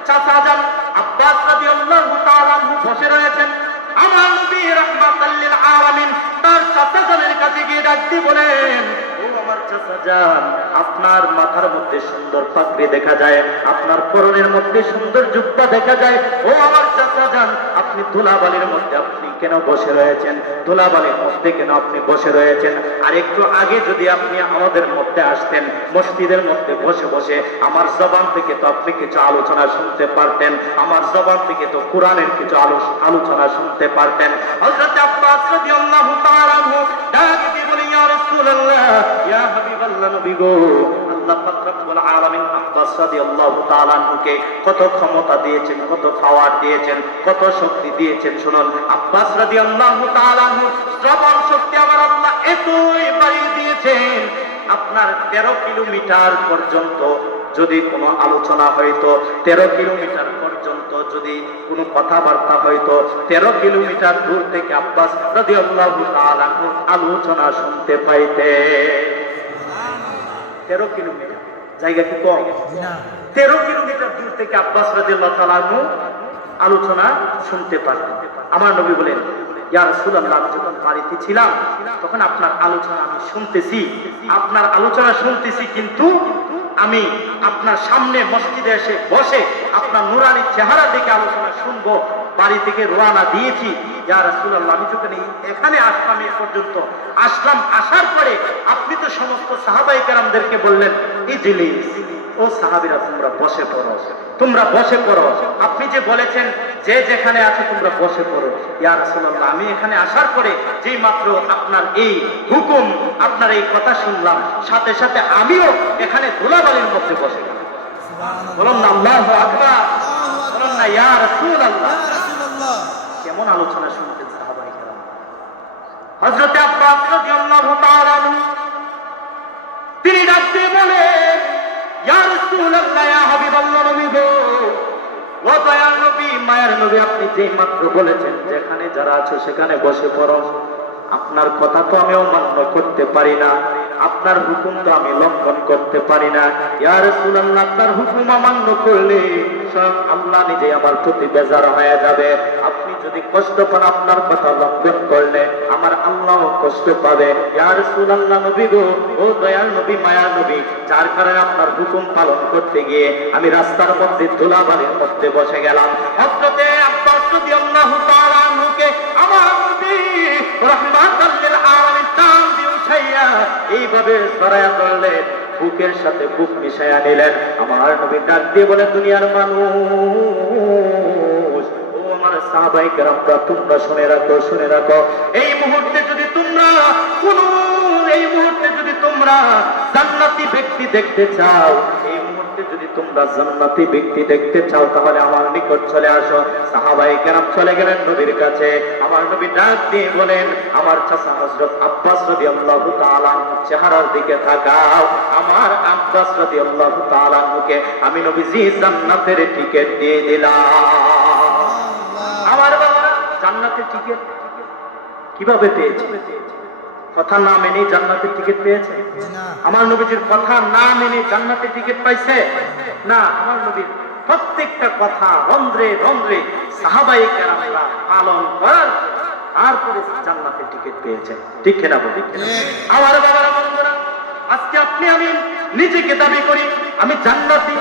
চাচা যান আব্বাস রাদিয়াল্লাহু তাআলা বসে রয়েছেন। আমার নবী রাহমাতাল লিল আলামিন তার চাচা জানের কাছে গিয়ে ডাক দিয়ে বলেন, ও আমার চাচা জান, আপনার মাথার মধ্যে সুন্দর পাগড়ি দেখা যায়, আপনার পরনের মধ্যে সুন্দর জুব্বা দেখা যায়, ও আমার চাচা জান, আপনি ধুলাবালির মধ্যে আপনি কেন বসে রয়েছেন? ধুলাবালির মধ্যে কেন আপনি বসে রয়েছেন? আর একটু আগে যদি আপনি আমাদের মধ্যে আসতেন, মসজিদের মধ্যে বসে বসে আমার জবান থেকে তো আপনি কিছু আলোচনা শুনতে পারতেন, আমার জবান থেকে তো কোরআনের কিছু আলোচনা শুনতে পারতেন। হযরত আব্বাস রাদিয়াল্লাহু তাআলা ডাক দিয়ে বলেন, ইয়া রাসূলুল্লাহ, ইয়া হাবিবাল্লাহ, নবী গো, আল্লাহ পাক রব্বুল আলামিন আব্বাস রাদিয়াল্লাহু তাআলা আনহুকে কত ক্ষমতা দিয়েছেন, কত পাওয়ার দিয়েছেন, কত শক্তি দিয়েছেন। শুনুন, আব্বাস রাদিয়াল্লাহু তাআলা আনহু শ্রবণ শক্তি আমার আল্লাহ এতই বাড়িয়ে দিয়েছেন, আপনার 13 কিলোমিটার পর্যন্ত যদি কোনো আলোচনা হইতো, 13 কিলোমিটার পর্যন্ত যদি কোনো কথাবার্তা হইতো, 13 কিলোমিটার দূর থেকে আব্বাস রাদিয়াল্লাহু তাআলা আনহু আলোচনা শুনতে পাইতে। 13 কিলোমিটার জায়গা কি কম? 13 কিলোমিটার দূর থেকে আব্বাস রাদিয়াল্লাহু তাআলা আনহু আলোচনা শুনতে পারতেন। আমার নবী বলেন, ইয়া রাসূলুল্লাহ, আমি যখন বাড়িতে ছিলাম তখন আপনার আলোচনা আমি শুনতেছি, আপনার আলোচনা শুনতেছি, কিন্তু আমি আপনার সামনে মসজিদে এসে বসে আপনার নুরানি চেহারা দেখে আলোচনা শুনবো, বাড়ি থেকে রওনা দিয়েছি। ইয়া রাসূলুল্লাহ, আমি যখন এখানে আসলাম, এ পর্যন্ত আসলাম, আসার পরে আপনি তো সমস্ত সাহাবায়ে কেরামদেরকে বললেন, ইজলিস, ও সাহাবীরা তোমরা বসে পড়ো, তোমরা বসে পড়ো। আপনি যে বলেছেন যে যেখানে আছে তোমরা বসে পড়ো। ইয়া রাসূলুল্লাহ, আমি এখানে আসার পরে যেই মাত্র আপনার এই হুকুম, আপনার এই কথা শুনলাম, সাথে সাথে আমিও এখানে ধুলাবালির মধ্যে বসে গেলাম। বলুন না আল্লাহু আকবার, বলুন না ইয়া রাসূলুল্লাহ। কেমন আলোচনা শুনতেন সাহাবায়ে কেরাম। হযরত আব্বাস রাদিয়াল্লাহু তাআলা আনহু তিনি ডাক দিয়ে বলেন, ইয়া রাসূলুল্লাহ, ইয়া হাবিবাল্লাহ, নবী গো, ও দয়ার নবী, মায়ের নবী, আপনি যেই মাত্র বলেছেন যেখানে যারা আছো সেখানে বসে পড়ো, আপনার কথা তো আমি অমান্য করতে পারি না, আপনার হুকুম তো আমি লঙ্ঘন করতে পারি না। ইয়া রাসূলুল্লাহ, আপনার হুকুম অমান্য করলে স্বয়ং আল্লাহ নিজে আমার প্রতি বেজার হয়ে যাবে। আপনি যদি কষ্ট পান, আপনার কথা লঙ্ঘন করলে আমার আল্লাহও কষ্ট পাবে। ইয়া রাসূলুল্লাহ, নবী গো, ও দয়াল নবী, মায়ার নবী, যার কারণে আপনার হুকুম পালন করতে গিয়ে আমি রাস্তার মধ্যে ধুলাবালির মধ্যে বসে গেলাম। হযরত আব্বাস রাদিয়াল্লাহু তাআলা আনহুকে আমার নবী রাহমাতাল লিল আলামিন টান দিয়ে উঠাইয়া এইভাবে সরায়া ধরলেন, বুকের সাথে বুক মিশাইয়া নিলেন। আমার নবী ডাক দিয়ে বলে, দুনিয়ার মানুষ, ও আমার সাহাবায়ে কেরামরা, তোমরা শুনে রাখো, শুনে রাখো, এই মুহূর্তে যদি তোমরা জান্নাতি ব্যক্তি দেখতে চাও, এই মুহূর্তে যদি তোমরা জান্নাতি ব্যক্তি দেখতে চাও, তাহলে আমার নিকট চলে আসো। সাহাবায়ে কেরাম চলে গেলেন নবীর কাছে। আমার নবী ডাক দিয়ে বলেন, আমার চাচা হযরত আব্বাস রাদিয়াল্লাহু তাআলা চেহারার দিকে তাকাও। আমার আব্বাস রাদিয়াল্লাহু তাআলা কে আমি নবীজি জান্নাতের টিকিট দিয়ে দিলাম। আমার বাবা জান্নাতের টিকিট কিভাবে পেয়েছে? কথা না মেনে জান্নাতের টিকিট পেয়েছে? আমার নবীজির কথা না মেনে জান্নাতের টিকিট পাইছে না। আমার নবীর প্রত্যেকটা কথা রন্ধ্রে রন্ধ্রে সাহাবায়ে কেরামরা পালন করার তারপরে জান্নাতের টিকিট পেয়েছে। ঠিক কিনা বলি? আমার বাবারা, বন্ধুরা, আজকে আপনি আমি নিজেকে দাবি করি আমি জান্নাতি।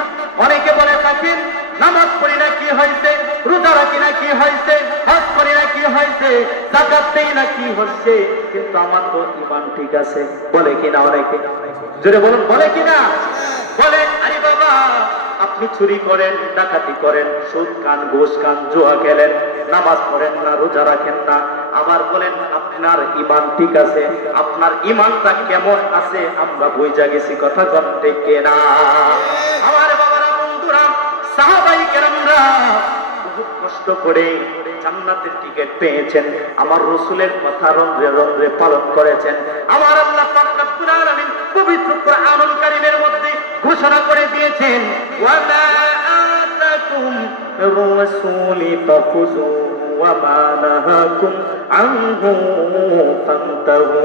অনেকে বলে থাকেন নামাজ পড়ি না কি হয়েছে, রোজা রাখি না কি হয়েছে, হজ করি না কি হয়েছে, যাকাত দেই না কি হচ্ছে, কিন্তু আমার তো ঈমান ঠিক আছে। বলে কিনা অনেকে? জোরে বলুন, বলে কিনা? বলে, আরে বাবা, আপনি চুরি করেন, ডাকাতি করেন, সুদ খান, ঘুষ খান, জুয়া খেলেন, নামাজ পড়েন না, রোজা রাখেন না, আবার বলেন আপনার ঈমান ঠিক আছে। আপনার ঈমানটা কেমন আছে আমরা বুঝা গেছি। কথা কোন ঠিক কিনা? আমার বাবারা, বন্ধুরা, সাহাবায়ে কেরামরা বহুত কষ্ট করে জান্নাতের টিকিট পেয়েছেন। আমার রাসূলের কথা রন্ধ্রে রন্ধ্রে পালন করেছেন। আমার আল্লাহ পাক রব্বুল আলামিন পবিত্র কোরআনুল কারীমের মধ্যে ঘোষণা করে দিয়েছেন, ওয়া মা আতাকুম রাসূলি ফাখুযু ওয়া মা নাহাকুম আনহু ফান্তাহু।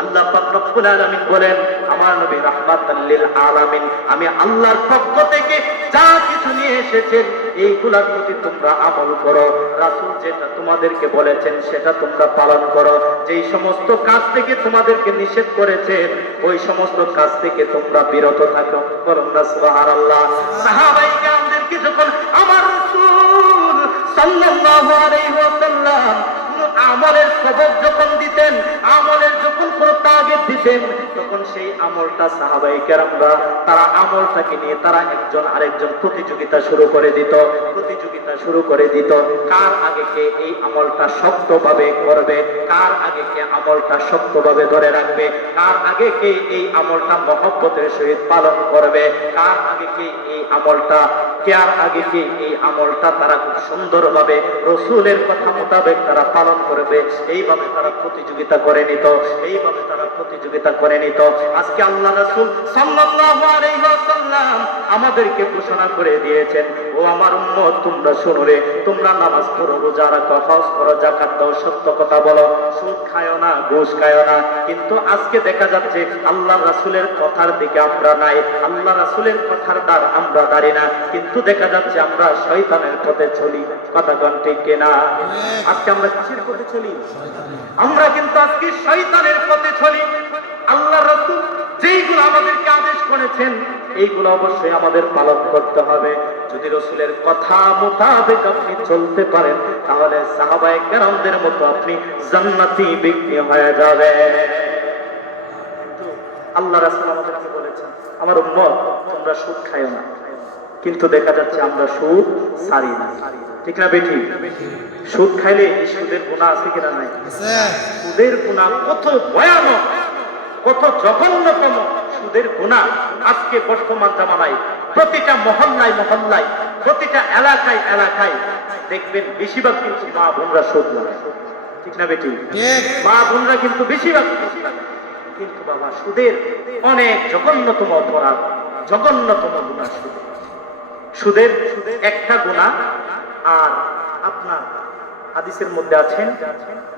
আল্লাহ পাক রব্বুল আলামিন বলেন, আমার নবী রাহমাতাল লিল আলামিন, আমি আল্লাহর পক্ষ থেকে যা কিছু নিয়ে এসেছেন এইগুলোর প্রতি তোমরা আমল করো। রাসূল যেটা তোমাদেরকে বলেছেন সেটা তোমরা পালন করো। যেই সমস্ত কাজ থেকে তোমাদেরকে নিষেধ করেছেন ওই সমস্ত কাজ থেকে তোমরা বিরত থাকো। বলুন না সুবহানাল্লাহ। সাহাবায়ে কেরামদেরকে যখন আমার রাসূল সাল্লাল্লাহু আলাইহি ওয়াসাল্লাম আমলের সবক যখন দিতেন, আমলের যখন কোনো তাগিদ দিতেন, তখন সেই আমলটা সাহাবায়ে কেরামরা তারা আমলটাকে নিয়ে তারা একজন আরেকজন প্রতিযোগিতা শুরু করে দিত, কার আগে কে এই আমলটা শক্তভাবে করবে, কার আগে কে আমলটা শক্তভাবে ধরে রাখবে, কার আগে কে এই আমলটা মহব্বতের সহিত পালন করবে, কার আগে কে এই আমলটা তারা খুব সুন্দরভাবে রাসূলের কথা মোতাবেক তারা পালন করবে। এইভাবে তারা প্রতিযোগিতা করে নিত। আজকে আল্লাহ রাসূল সাল্লাল্লাহু আলাইহি ওয়াসাল্লাম আমাদেরকে ঘোষণা করে দিয়েছেন, ও আমার উম্মত তোমরা শোনো রে, তোমরা নামাজ পড়ো, রোজা রাখো, হজ করো, যাকাত দাও, সত্য কথা বলো, সুদ খায়ো না, ঘুষ খায়ো না। কিন্তু আজকে দেখা যাচ্ছে আল্লাহ রাসূলের কথার দিকে আমরা নাই, আল্লাহ রাসূলের কথার দ্বার আমরা দাঁড়ি না, কিন্তু দেখা যাচ্ছে আমরা শয়তানের পথে চলি। কথা কোন ঠিক কিনা? আজকে আমরা কিসের পথে চলি? আমরা কিন্তু আজকে শয়তানের পথে চলি। আল্লাহ রাসূল যেইগুলো আমাদেরকে আদেশ করেছেন এইগুলো অবশ্যই আমাদের পালন করতে হবে। যদি রাসূলের কথা মোতাবেক আপনি চলতে পারেন, তাহলে সাহাবায়ে কেরামদের মতো আপনি জান্নাতি ব্যক্তি হয়ে যাবেন। আল্লাহ রাসূল আমাদেরকে বলেছেন, আমার উম্মত তোমরা সুদ খায়ো না, কিন্তু দেখা যাচ্ছে আমরা সুদ ছাড়ি না। ঠিক না বেঠি? সুদ খাইলে এই সুদের গুনাহ আছে কিনা নাই? সুদের গুনাহ কত ভয়ানক, কত জঘন্যতম সুদের গুনাহ। আজকে বর্তমান জামানায় প্রতিটা মহল্লায় প্রতিটা এলাকায় দেখবেন বেশিরভাগ কিন্তু মা বোনরা সুদ লাগে। ঠিক না বেটি? মা বোনরা কিন্তু বেশিরভাগ। কিন্তু বাবা, সুদের অনেক জঘন্যতম অপরাধ, জঘন্যতম গুনাহ সুদের একটা গুনাহ। আর আপনার হাদিসের মধ্যে আছেন,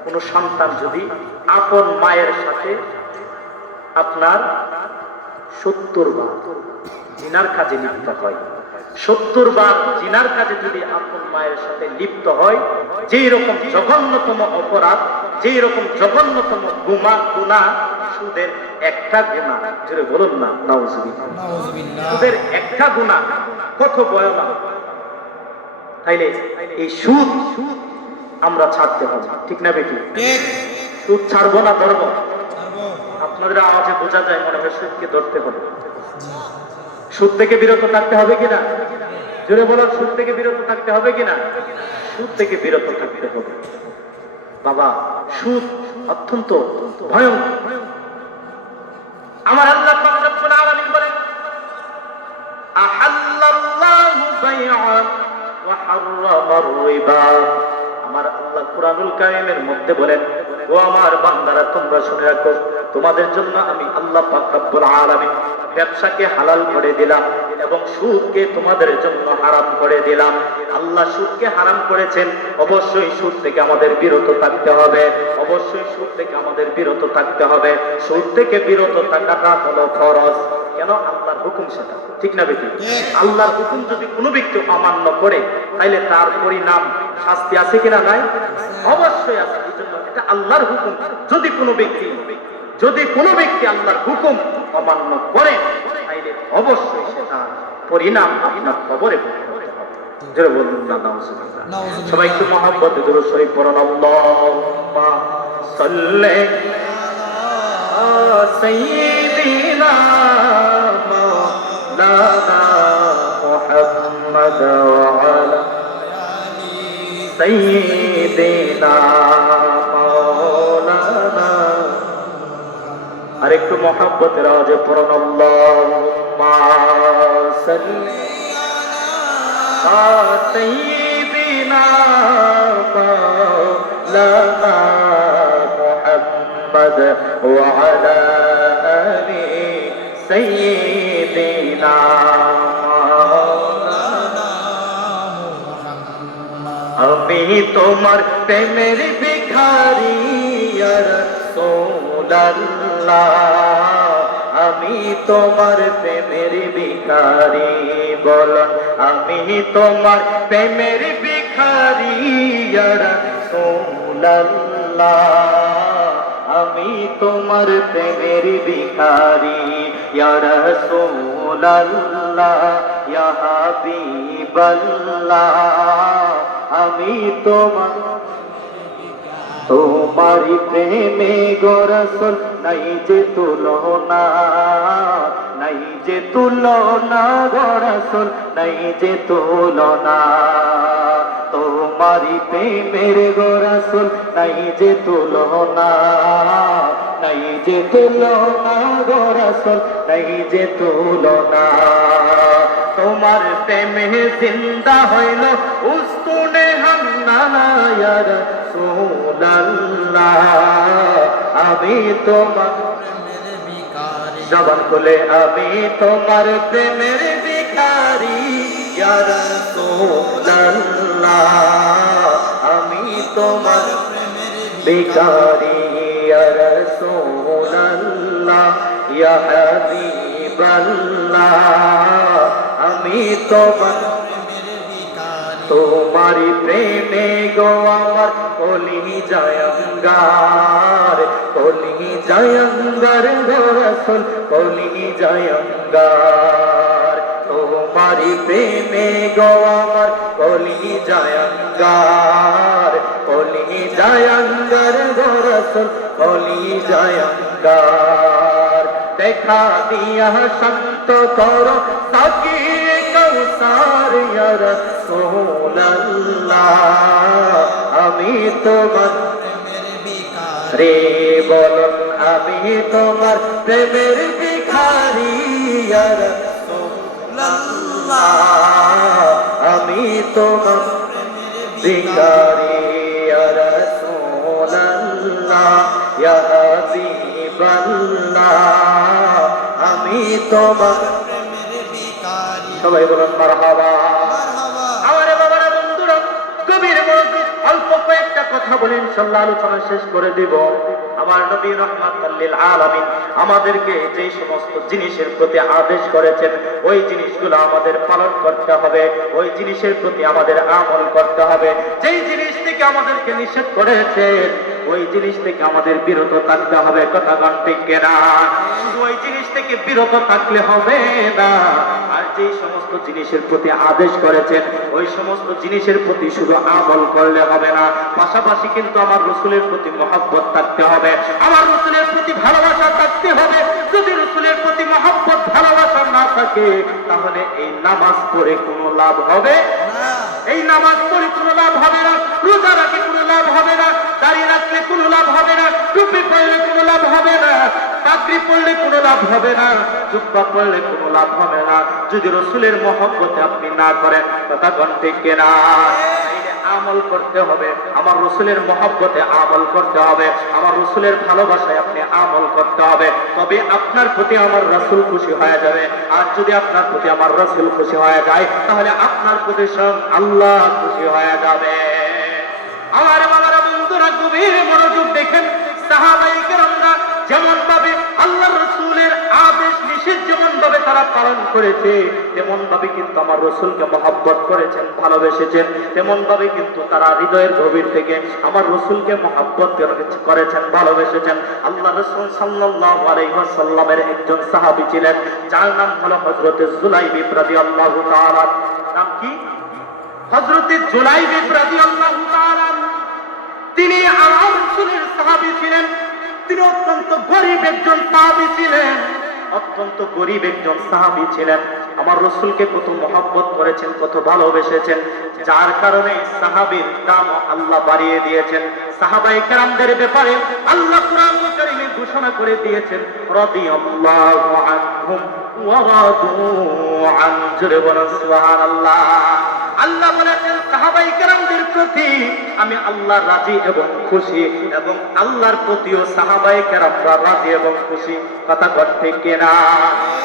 কোন সন্তান যদি আপন মায়ের সাথে আপনার 70 বার জিনার কাজে লিপ্ত হয়, 70 বার জিনার কাজে যদি আপন মায়ের সাথে লিপ্ত হয়, যেই রকম জঘন্যতম অপরাধ, যেই রকম জঘন্যতম গুনাহ সুদের একটা গুনাহ। জোরে বলুন না নাউজুবিল্লাহ। সুদের একটা গুনাহ কত ভয়ানক। তাইলে এই সুদ আমরা ছাড়তে হবে। ঠিক না বেটি? সুদ ছাড়বো না ধরবো? আপনাদের আওয়াজে বোঝা যায় মনে হয় সুদকে ধরতে হবে। সুদ থেকে বিরত থাকতে হবে কিনা? জোরে বলো, সুদ থেকে বিরত থাকতে হবে কিনা? সুদ থেকে বিরত থাকতে হবে। বাবা, সুদ অত্যন্ত ভয়ঙ্কর। আমার আল্লাহ পাক রব্বুল আলামিন বলেন, আহাল্লাল্লাহু বাইআ ওয়া হাররামার রিবা। আমার আল্লাহ কুরআনুল কারীমের মধ্যে বলেন, ও আমার বান্দারা তোমরা শুনে রাখো, তোমাদের জন্য আমি আল্লাহ পাক রব্বুল আলামিন ব্যবসাকে হালাল করে দিলাম এবং সুদকে তোমাদের জন্য হারাম করে দিলাম। আল্লাহ সুদকে হারাম করেছেন, অবশ্যই সুদ থেকে আমাদের বিরত থাকতে হবে, অবশ্যই সুদ থেকে আমাদের বিরত থাকতে হবে। সুদ থেকে বিরত থাকাটা হলো ফরজ। কেন? আল্লাহর হুকুম সেটা। ঠিক না বেটি? আল্লাহর হুকুম যদি কোনো ব্যক্তি অমান্য করে, তাইলে তার পরিণাম শাস্তি আছে কিনা নাই? অবশ্যই আছে। এই জন্য এটা আল্লাহর হুকুম। যদি কোনো ব্যক্তি আল্লাহর হুকুম অমান্য করে, তাইলে অবশ্যই সেটা পরিণাম আপনার কবরে ভোগ করতে হবে। যারা বলুন না নাউজুবিল্লাহ। সবাই একটু মহব্বতে দুরূদ শরীফ পড়ুন। আল্লাহুম্মা সাল্লি আলা সাইয়্যিদিনা মাওলানা মুহাম্মাদ ওয়া আলা সাইয়্যিদিনা মাওলানা। আর একটু মহব্বতের আওয়াজে পড়ুন। আল্লাহুম্মা সাল্লি আলা সাইয়্যিদিনা মাওলানা মুহাম্মাদ ওয়া আলা আলি সাইয়্যিদিনা মাওলানা মুহাম্মাদ। আমি তোমার প্রেমের ভিখারি ইয়া রাসূলুল্লাহ, আমি তোমার প্রেমের ভিখারি। বলো, আমি তোমার প্রেমের ভিখারি ইয়া রাসূলুল্লাহ, আমি তোমার প্রেমের ভিখারি ইয়া রাসূলুল্লাহ, ইয়া হাবিবাল্লাহ, আমি তোমার। তোমারি প্রেমে গো রাসূল নাই যে তুলনা, নাই যে তুলনা গো রাসূল নাই যে তুলনা। তোমারি প্রেমের গো রাসূল নাই যে তুলনা, নাই যে তুলনা গো রাসূল নাই যে তুলনা। তোমার প্রেমে জিন্দা হইল উস্তুনে হামনা ইয়া রাসূলুল্লাহ। আমি তোমার প্রেমের ভিখারি, জবান খুলে আমি তোমার প্রেমের ভিখারি ইয়া রাসূলুল্লাহ। আমি তোমার প্রেমের ভিখারি ইয়া রাসূলুল্লাহ ইয়া হাবিবাল্লাহ। আমি তোমার তোমারি প্রেমে গো আমার কলি জয়ঙ্গার, কলি জয়ঙ্গার গো রাসূল কলি জয়ঙ্গার। তোমারি প্রেমে গো আমার কলি জয়ঙ্গার, কলি জয়ঙ্গার গো রাসূল কলি জয়ঙ্গার। দেখা দিয়া শান্ত করো সাকি কৌসার ইয়া রাসূলুল্লাহ। আমি তোমার প্রেমের ভিখারি, বলুন আমি তোমার প্রেমের ভিখারি ইয়া রাসূলুল্লাহ। আমি তোমার প্রেমের ভিখারি ইয়া রাসূলুল্লাহ ইয়া হাবিবাল্লাহ। আমি তোমার প্রেমের ভিখারি। সবাই বলুন মারহাবা। আমারে বাবারা বন্ধুরা গভীর মনোযোগ, অল্প কয়েকটা কথা বলে ইনশাআল্লাহ আলোচনা শেষ করে দিব। আমার নবী রাহমাতুল লিল আলামিন আমাদেরকে যে সমস্ত জিনিসের প্রতি আদেশ করেছেন ওই জিনিসগুলো আমাদের পালন করতে হবে, ওই জিনিসের প্রতি আমাদের আমল করতে হবে। যেই জিনিস থেকে আমাদেরকে নিষেধ করেছেন ওই জিনিস থেকে আমাদের বিরত থাকতে হবে। কথা গান ঠিক না? ওই জিনিস থেকে বিরত থাকলে হবে না। আর যে সমস্ত জিনিসের প্রতি আদেশ করেছেন ওই সমস্ত জিনিসের প্রতি শুধু আমল করলে হবে না, পাশাপাশি কিন্তু আমার রাসূলের প্রতি মহব্বত থাকতে হবে, আমার রাসূলের প্রতি ভালোবাসা থাকতে হবে। যদি রাসূলের প্রতি মহব্বত ভালোবাসা না থাকে তাহলে এই নামাজ পড়ে কোনো লাভ হবে না, এই নামাজ পড়ে কোনো লাভ হবে না, রোজা রাখলে কোনো লাভ হবে না, দাড়ি রাখলে কোনো লাভ হবে না, টুপি পরলে কোনো লাভ হবে না, পাগড়ি পরলে কোনো লাভ হবে না, জুব্বা পরলে কোনো লাভ হবে না যদি রাসূলের মহব্বতে আপনি না করেন। কথা কোন ঠিক কিনা? আমল করতে হবে, আমার রাসূলের মহব্বতে আমল করতে হবে, আমার রাসূলের ভালোবাসায় আপনি আমল করতে হবে, তবে আপনার প্রতি আমার রাসূল খুশি হয়ে যাবে। আর যদি আপনার প্রতি আমার রাসূল খুশি হয়ে যায় তাহলে আপনার প্রতি স্বয়ং আল্লাহ খুশি হয়ে যাবে। আমার বাবারা বন্ধুরা গভীর মনোযোগ দেখেন, সাহাবায়ে কেরামরা যেমন ভাবে আল্লাহর রাসূলের আদেশ নিষেধ যেমন ভাবে তারা পালন করেছে তেমন ভাবে কিন্তু আমার রাসূলকে মহব্বত করেছেন, ভালোবেসেছেন, তেমন ভাবে কিন্তু তারা হৃদয়ের গভীর থেকে আমার রাসূলকে মহব্বত করেছেন, ভালোবেসেছেন। আল্লাহর রাসূল সাল্লাল্লাহু আলাইহি ওয়াসাল্লামের একজন সাহাবী ছিলেন যার নাম হলো হযরত জুলাইবিব রাদিয়াল্লাহু তাআলা। নাম কি? হযরত জুলাইবিব রাদিয়াল্লাহু তাআলা। তিনি আমার রাসূলের সাহাবী ছিলেন, তিনি অত্যন্ত গরীব একজন সাহাবী ছিলেন, অত্যন্ত গরীব একজন সাহাবী ছিলেন। আমার রাসূলকে কত মহব্বত করেছেন, কত ভালোবেসেছেন, যার কারণে সাহাবীর দাম আল্লাহ বাড়িয়ে দিয়েছেন। সাহাবায়ে কেরামদের ব্যাপারে আল্লাহ কুরআন কারীমে ঘোষণা করে দিয়েছেন রাদিয়াল্লাহু আনহুম ওয়া রাদু আন। জোরে বলেন সুবহানাল্লাহ। আল্লাহ বলেছেন সাহাবায়ে কেরামদের প্রতি আমি আল্লাহ রাজি এবং খুশি, এবং আল্লাহর প্রতিও সাহাবায়ে কেরামরা রাজি এবং খুশি। কথা ঠিক কিনা?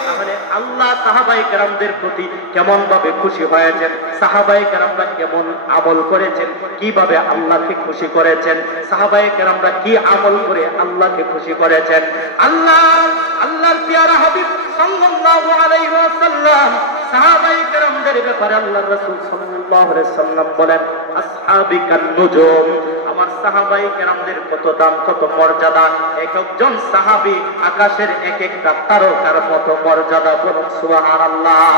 তাহলে আল্লাহ সাহাবায়ে কেরামদের প্রতি কেমন ভাবে খুশি হয়েছেন, সাহাবায়ে কেরামরা কেমন আমল করেছেন, কিভাবে আল্লাহকে খুশি করেছেন, সাহাবায়ে কেরামরা কি আমল করে আল্লাহকে খুশি করেছেন। আল্লাহর পেয়ারা হাবিব সাল্লাল্লাহু আলাইহি ওয়াসাল্লাম সাহাবায়ে কেরামদের ব্যাপারে আল্লাহর রাসূল সাল্লাল্লাহু আলাইহি সাল্লাম বলেন, আসহাবি কান নুজুম, আমার সাহাবায়ে কেরামদের কত দাম, কত মর্যাদা। এক একজন সাহাবী আকাশের এক একটা তারকার মতো মর্যাদা। বলুন সুবহানাল্লাহ।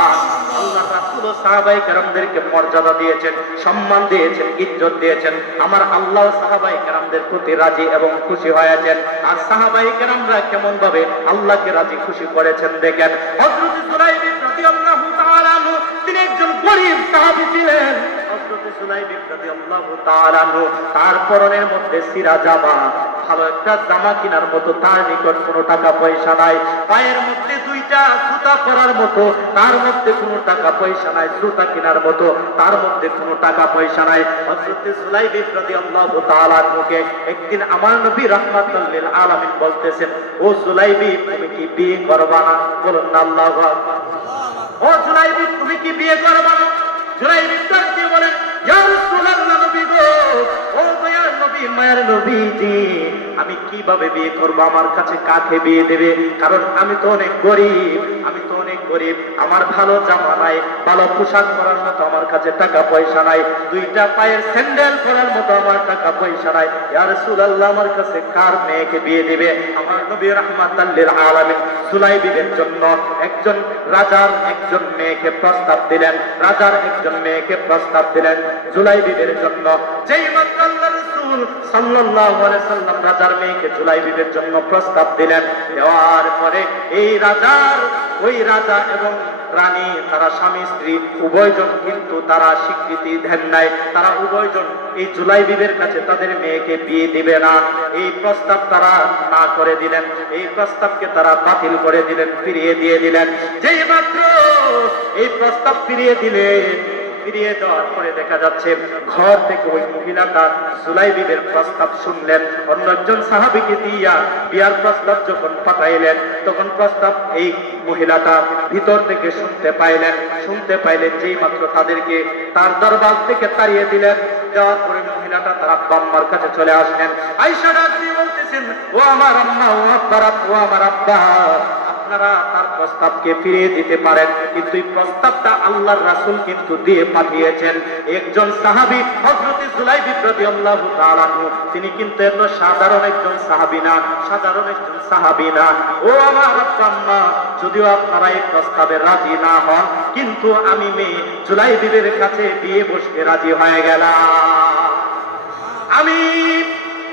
আল্লাহর রাসূল সাহাবায়ে কেরামদেরকে মর্যাদা দিয়েছেন, সম্মান দিয়েছেন, ইজ্জত দিয়েছেন। আমার আল্লাহ সাহাবায়ে কেরামদের প্রতি রাজি এবং খুশি হয়েছেন। আর সাহাবায়ে কেরামরা কেমন ভাবে আল্লাহকে রাজি খুশি করেছেন দেখেন। হযরত সুলাইব রাদিয়াল্লাহু তাআলা আনহু, তিনি একজন গরীব সাহাবী ছিলেন। হযরত সুলাইব রাদিয়াল্লাহু তাআলা আনহু, তার পরনের মধ্যে সিরা জামা, ভালো একটা জামা কেনার মতো তার নিকট কোনো টাকা পয়সা নাই। পায়ের মধ্যে দুইটা জুতা পরার মতো তার মধ্যে কোনো টাকা পয়সা নাই। জুতা কেনার মতো তার মধ্যে কোনো টাকা পয়সা নাই। হযরত সুলাইব রাদিয়াল্লাহু তাআলা আনহুকে একদিন আমার নবী রাহমাতুল লিল আলামিন বলতেছেন, ও সুলাইবি, তুমি কি বিয়ে করবা না? বলুন না আল্লাহু আকবার। ও সুলাইবি, তুমি কি বিয়ে করবা না? সুলাইবি ডাকতে বলেন, ইয়া রাসূলুল্লাহ, নবী গো, ও দয়ার নবী, মায়ের নবীজি, আমি কিভাবে বিয়ে করব? আমার কাছে কাকে বিয়ে দেবে? কারণ আমি তো অনেক গরীব, আমি তো অনেক গরীব। আমার ভালো জামা নাই, ভালো পোশাক পরার মতো আমার কাছে টাকা পয়সা নাই, দুইটা পায়ের স্যান্ডেল পরার মতো আমার টাকা পয়সা নাই। ইয়া রাসূলুল্লাহ, আমার কাছে কার মেয়েকে বিয়ে দেবে? আমার নবী রাহমাতাল লিল আলামিন সুলাইবির জন্য একজন রাজার একজন মেয়েকে প্রস্তাব দিলেন। রাজার একজন মেয়েকে প্রস্তাব দিলেন জুলাইবিবের জন্য। যেই মাত্র আল্লাহর রাসূল সাল্লাল্লাহু আলাইহি সাল্লাম রাজার মেয়েকে জুলাইবিবের জন্য প্রস্তাব দিলেন, দেওয়ার পরে এই রাজার, ওই রাজা এবং রানী, তারা স্বামী স্ত্রী উভয়জন কিন্তু তারা স্বীকৃতি দেন নাই। তারা উভয়জন এই জুলাইবিবের কাছে তাদের মেয়েকে বিয়ে দিবে না। এই প্রস্তাব তারা না করে দিলেন। এই প্রস্তাবকে তারা বাতিল করে দিলেন, ফিরিয়ে দিয়ে দিলেন। যেই মাত্র এই প্রস্তাব ফিরিয়ে দিলেন, ফিরিয়ে দেওয়ার পরে দেখা যাচ্ছে ঘর থেকে ওই মহিলাটা জুলাইবিবের প্রস্তাব শুনলেন। অন্য একজন সাহাবীকে দিয়া বিয়ার প্রস্তাব যখন পাঠাইলেন, তখন প্রস্তাব এই মহিলাটা ভিতর থেকে শুনতে পাইলেন। যেই মাত্র তাদেরকে তার দরবার থেকে তাড়িয়ে দিলেন। যাওয়ার পরে মহিলাটা তার আব্বা আম্মার কাছে চলে আসলেন। আয়েশা রাজি বলতেছেন, ও আমার আম্মা, ও আমার আব্বা, আপনারা তার প্রস্তাবকে ফিরিয়ে দিতে পারেন, কিন্তু এই প্রস্তাবটা আল্লাহর রাসূল কিন্তু দিয়ে পাঠিয়েছেন। একজন সাহাবী হযরত জুলাইব রাদিয়াল্লাহু তাআলা আনহু, তিনি কিন্তু এত সাধারণ একজন সাহাবী না, সাধারণ একজন সাহাবী না। ও আমার আব্বা আম্মা, যদিও আপনারা এই প্রস্তাবে রাজি না হন, কিন্তু আমি মেয়ে জুলাইবের কাছে বিয়ে বসতে রাজি হয়ে গেলাম। আমি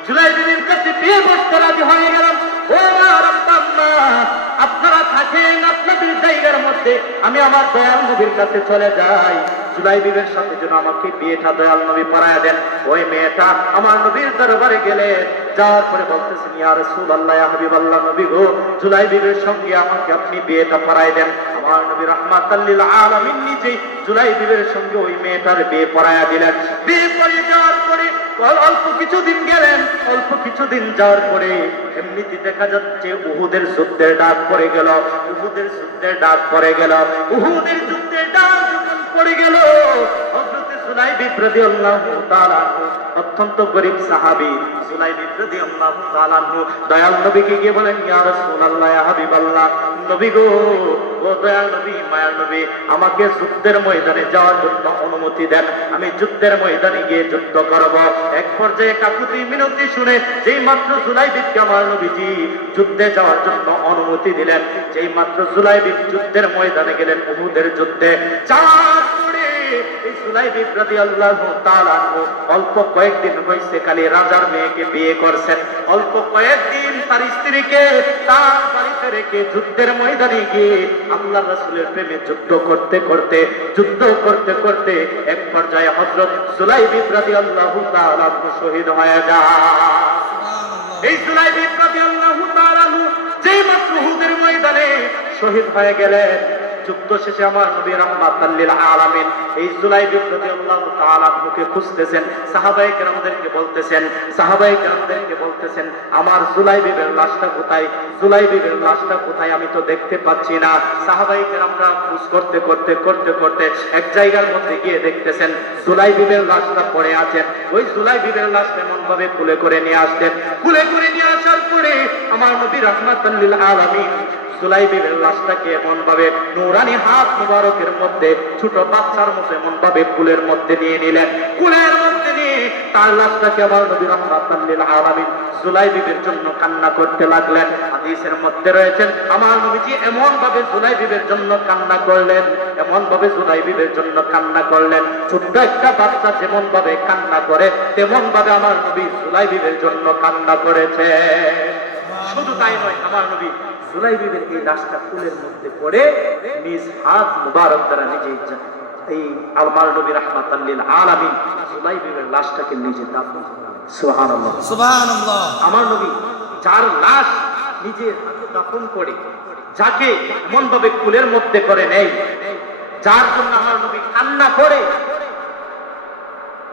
জুলাইবের কাছে বিয়ে বসতে রাজি হয়ে গেলাম। ও আমার আব্বা আম্মা, আপনারা থাকেন আপনাদের জায়গার মধ্যে, আমি আমার দয়াল নবীর কাছে চলে যাই। জুলাইবিবের সাথে যেন আমাকে বিয়েটা দয়াল নবী পড়ায় দেন। ওই মেয়েটা আমার নবীর দরবারে গেলেন। যাওয়ার পরে বলতেছেন, ইয়া রাসূলুল্লাহ, ইয়া হাবিবাল্লাহ, নবী গো, জুলাইবিবের সঙ্গে আমাকে আপনি বিয়েটা পড়ায় দেন। আমার নবী রাহমাতাল লিল আলামিন নিজেই জুলাইবিবের সঙ্গে ওই মেয়েটার বিয়ে পড়ায়া দিলেন। বিয়ে পড়িয়ে যাওয়ার পরে অল্প কিছুদিন গেলেন। অল্প কিছুদিন যাওয়ার পরে এমনিতে দেখা যাচ্ছে উহুদের যুদ্ধের ডাক পড়ে গেল। উহুদের যুদ্ধের ডাক পড়ে গেল। উহুদের যুদ্ধের ডাক যখন পড়ে গেল, হযরত সুলাইব রাদিয়াল্লাহু তাআলা আনহু, অত্যন্ত গরীব সাহাবী সুলাইব রাদিয়াল্লাহু তাআলা আনহু, দয়াল নবীকে গিয়ে বলেন, ইয়া রাসূলুল্লাহ, ইয়া হাবিবাল্লাহ, নবী গো, ও দয়াল নবী, মায়ার নবী, আমাকে যুদ্ধের ময়দানে যাওয়ার জন্য অনুমতি দেন। আমি যুদ্ধের ময়দানে গিয়ে যুদ্ধ করব। এক পর্যায়ে কাকুতি মিনতি শুনে যেই মাত্র জুলাইবিবকে আমার নবীজি যুদ্ধে যাওয়ার জন্য অনুমতি দিলেন, যেই মাত্র জুলাইবিব যুদ্ধের ময়দানে গেলেন, উহুদের যুদ্ধে যাওয়ার পরে এই জুলাইব রাদিয়াল্লাহু তাআলা আনহু অল্প কয়েকদিন হইছে খালি রাজার মেয়েকে বিয়ে করছেন। অল্প কয়েকদিন তার স্ত্রীকে তার বাড়িতে রেখে যুদ্ধের ময়দানে গিয়ে আল্লাহর রাসূলের প্রেমে যুদ্ধ করতে করতে এক পর্যায়ে হযরত জুলাইব রাদিয়াল্লাহু তাআলা আনহু শহীদ হয়ে যায়। এই জুলাইব রাদিয়াল্লাহু তাআলা আনহু যেই মাত্র উহুদের ময়দানে শহীদ হয়ে গেলেন, যুদ্ধ শেষে আমার নবী রাহমাতাল লিল আলামিন এই জুলাইব রাদিয়াল্লাহু তাআলা আনহুকে খুঁজতেছেন। সাহাবায়ে কেরামদেরকে বলতেছেন, আমার জুলাইবের লাশটা কোথায়? জুলাইবের লাশটা কোথায়? আমি তো দেখতে পাচ্ছি না। সাহাবায়ে কেরামরা খোঁজ করতে এক জায়গার মধ্যে গিয়ে দেখতেছেন জুলাইবের লাশটা পড়ে আছেন। ওই জুলাইবের লাশটা এমন ভাবে কুলে করে নিয়ে আসলেন। কুলে করে নিয়ে আসার পরে আমার নবী রাহমাতাল লিল আলামিন সুলাইবিবের লাশটাকে এমন ভাবে নূরানি হাত মুবারকের মধ্যে ছোট বাচ্চার মতো এমন ভাবে কুলের মধ্যে নিয়ে নিলেন। কুলের মধ্যে নিয়ে তার লাশটাকে আমার নবী রাহমাতাল লিল আলামিন সুলাইবিবের জন্য কান্না করতে লাগলেন। হাদিসের মধ্যে রয়েছেন আমার নবীজি এমন ভাবে সুলাইবিবের জন্য কান্না করলেন, এমন ভাবে সুলাইবিবের জন্য কান্না করলেন, ছোট্ট একটা বাচ্চা যেমন ভাবে কান্না করে তেমন ভাবে আমার নবী সুলাইবিবের জন্য কান্না করেছে। শুধু তাই নয়, আমার নবী সুলাইবিবের এই লাশটা কুলের মধ্যে পড়ে নিজ হাত মুবারক দ্বারা নিজেই এই আমার নবী রাহমাতাল লিল আলামিন সুলাইবিবের লাশটাকে নিজে দাফন করলেন। সুবহানাল্লাহ, সুবহানাল্লাহ। আমার নবী যার লাশ নিজের হাতে দাফন করে, যাকে এমন ভাবে কুলের মধ্যে করে নেই, যার জন্য আমার নবী কান্না করে,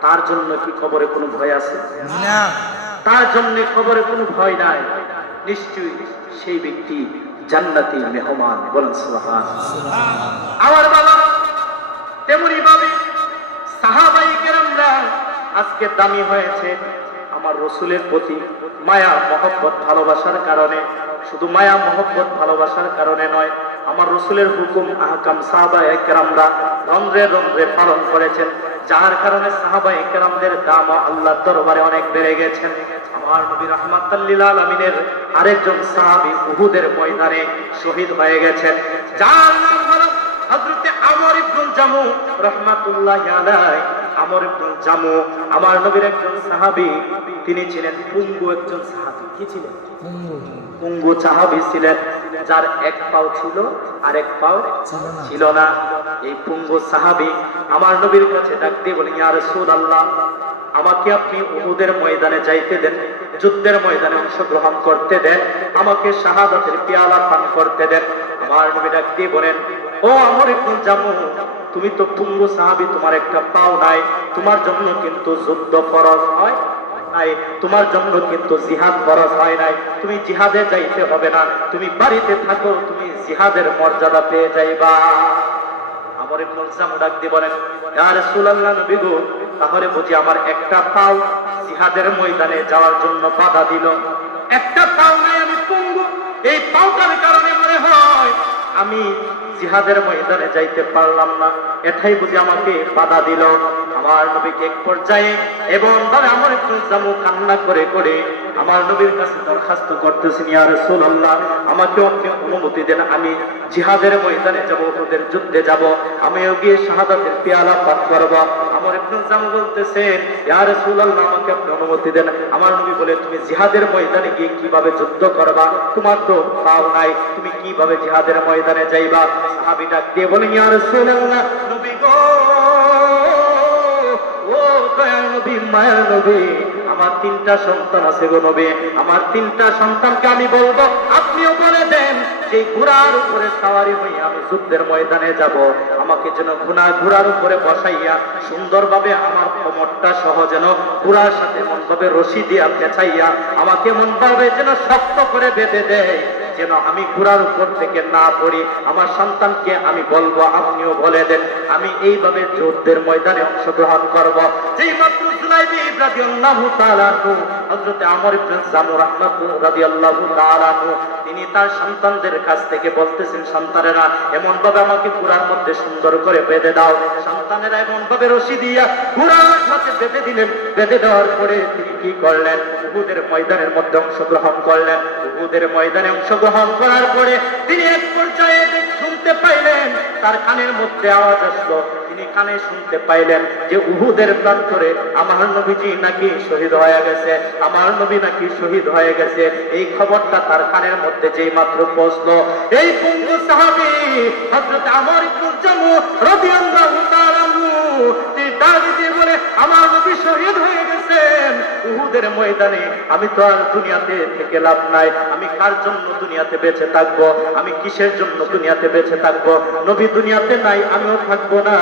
তার জন্য কি কবরে কোনো ভয় আছে? না। তার জন্য কবরে কোনো ভয় নাই। নিশ্চয়ই সেই ব্যক্তি জান্নাতি মেহমান। বলেন সুবহানাল্লাহ। আমার বাবা তেমনি ভাবে সাহাবাই কেরামরা আজকে দামি হয়েছে আমার রাসূলের প্রতি মায়া মহব্বত ভালোবাসার কারণে। শুধু মায়া মহব্বত ভালোবাসার কারণে নয়, আমার রাসূলের হুকুম আহকাম সাহাবায়ে কেরামরা রন্ধ্রে রন্ধ্রে পালন করেছেন, যার কারণে সাহাবায়ে কেরামদের দাম আল্লাহর দরবারে অনেক বেড়ে গেছেন। আমার নবী রাহমাতাল লিল আলামিনের আরেকজন সাহাবী উহুদের ময়দানে শহীদ হয়ে গেছেন, যার নাম হলো হযরত আমর ইবনুল জামু রাহমাতুল্লাহি আলাইহি। আমর ইবনুল জামু আমার নবীর একজন সাহাবী, তিনি ছিলেন পুঙ্গু একজন সাহাবী। কি ছিলেন? পুঙ্গু সাহাবী ছিলেন, যার এক পাও ছিল আর এক পাও ছিল না। এই পুঙ্গু সাহাবী আমার নবীর কাছে ডাক দিয়ে বলেন, ইয়া রাসূলুল্লাহ, আমাকে আপনি উহুদের ময়দানে যাইতে দেন, যুদ্ধের ময়দানে অংশগ্রহণ করতে দেন, আমাকে শাহাদাতের পেয়ালা পান করতে দেন। আমার নবী ডাক দিয়ে বলেন, ও আমর ইবনুল জামু, তুমি তো পুঙ্গু সাহাবী, তোমার একটা পাও নাই, তোমার জন্য কিন্তু যুদ্ধ ফরজ হয় নাই, তোমার জন্য কিন্তু জিহাদ ফরজ হয় নাই, তুমি জিহাদে যাইতে হবে না, তুমি বাড়িতে থাকো, তুমি জিহাদের মর্যাদা পেয়ে যাইবা। আমর ইবনুল জামু ডাক দিয়ে বলেন, ইয়া রাসূলুল্লাহ, নবী গো, তাহলে বুঝি আমার একটা পাও জিহাদের ময়দানে যাওয়ার জন্য বাধা দিল? একটা পাও নাই, আমি পঙ্গু, এই পাওটার কারণে মনে হয় আমি জিহাদের ময়দানে যাইতে পারলাম না, এটাই বুঝি আমাকে বাধা দিল। আমার নবীকে এক পর্যায়ে এবং ভাবে আমর ইবনুল জামু কান্না করে করে আমার নবীর কাছে দরখাস্ত করতেছেন, ইয়া রাসূলুল্লাহ, আমাকে আপনি অনুমতি দেন, আমি জিহাদের ময়দানে যাব, উহুদের যুদ্ধে যাব, আমিও গিয়ে শাহাদাতের পেয়ালা পান করব। আমর ইবনুল জামু বলতেছেন, ইয়া রাসূলুল্লাহ, আমাকে আপনি অনুমতি দেন। আমার নবী বলে, তুমি জিহাদের ময়দানে গিয়ে কিভাবে যুদ্ধ করবা? তোমার তো পাও নাই, তুমি কিভাবে জিহাদের ময়দানে যাইবা? সাহাবী ডাক দিয়ে বলেন, ইয়া রাসূলুল্লাহ, নবী গো, ও দয়াল নবী, মায়ের নবী, আমার তিনটা সন্তান আছে গো নবী, আমার তিনটা সন্তানকে আমি বলবো আপনিও বলে দেন যে ঘোড়ার উপরে সওয়ারি হয়ে আমি যুদ্ধের ময়দানে যাব, আমাকে যেন ঘোড়ার উপরে বসাইয়া সুন্দরভাবে আমার কোমরটা সহ যেন ঘোড়ার সাথে মনভাবে রশি দিয়া পেঁচাইয়া আমাকে মনভাবে যেন শক্ত করে বেঁধে দেয়, যেন আমি ঘোড়ার উপর থেকে না পড়ি। আমার সন্তানকে আমি বলবো আপনিও বলে দেন, আমি এইভাবে যুদ্ধের ময়দানে অংশগ্রহণ করব। যেই মাত্র সুলাইবিব রাদিয়াল্লাহু তাআলা আনহু, হযরত আমর ইবনুল জামু রাদিয়াল্লাহু তাআলা আনহু, তিনি তার সন্তানদের কাছ থেকে বলতেছেন, সন্তানেরা এমন ভাবে আমাকে ঘোড়ার মধ্যে সুন্দর করে বেঁধে দাও। সন্তানেরা এমন ভাবে রশি দিয়া ঘোড়ার সাথে বেঁধে দিলেন। বেঁধে দেওয়ার পরে তিনি কি করলেন? উহুদের ময়দানের মধ্যে অংশগ্রহণ করলেন। উহুদের ময়দানে অংশগ্রহণ করার পরে তিনি এক পর্যায়ে শুনতে পাইলেন, তার কানের মধ্যে আওয়াজ আসলো, তিনি কানে শুনতে পাইলেন যে উহুদের প্রান্তরে আমার নবীজি নাকি শহীদ হয়ে গেছে, আমার নবী নাকি শহীদ হয়ে গেছে। এই খবরটা তার কানের মধ্যে যেই মাত্র পৌঁছলো, এই পুঙ্গু সাহাবী হযরত আমর ইবনুল জামু রাদিয়াল্লাহু তাআলা আনহু তিনি ডাক দিয়ে বলে, আমার নবী শহীদ হয়ে গেছেন উহুদের ময়দানে, আমি তো আর দুনিয়াতে থেকে লাভ নাই, আমি কার জন্য দুনিয়াতে বেঁচে থাকবো? আমি কিসের জন্য দুনিয়াতে বেঁচে থাকবো? নবী দুনিয়াতে নাই, আমিও থাকবো না।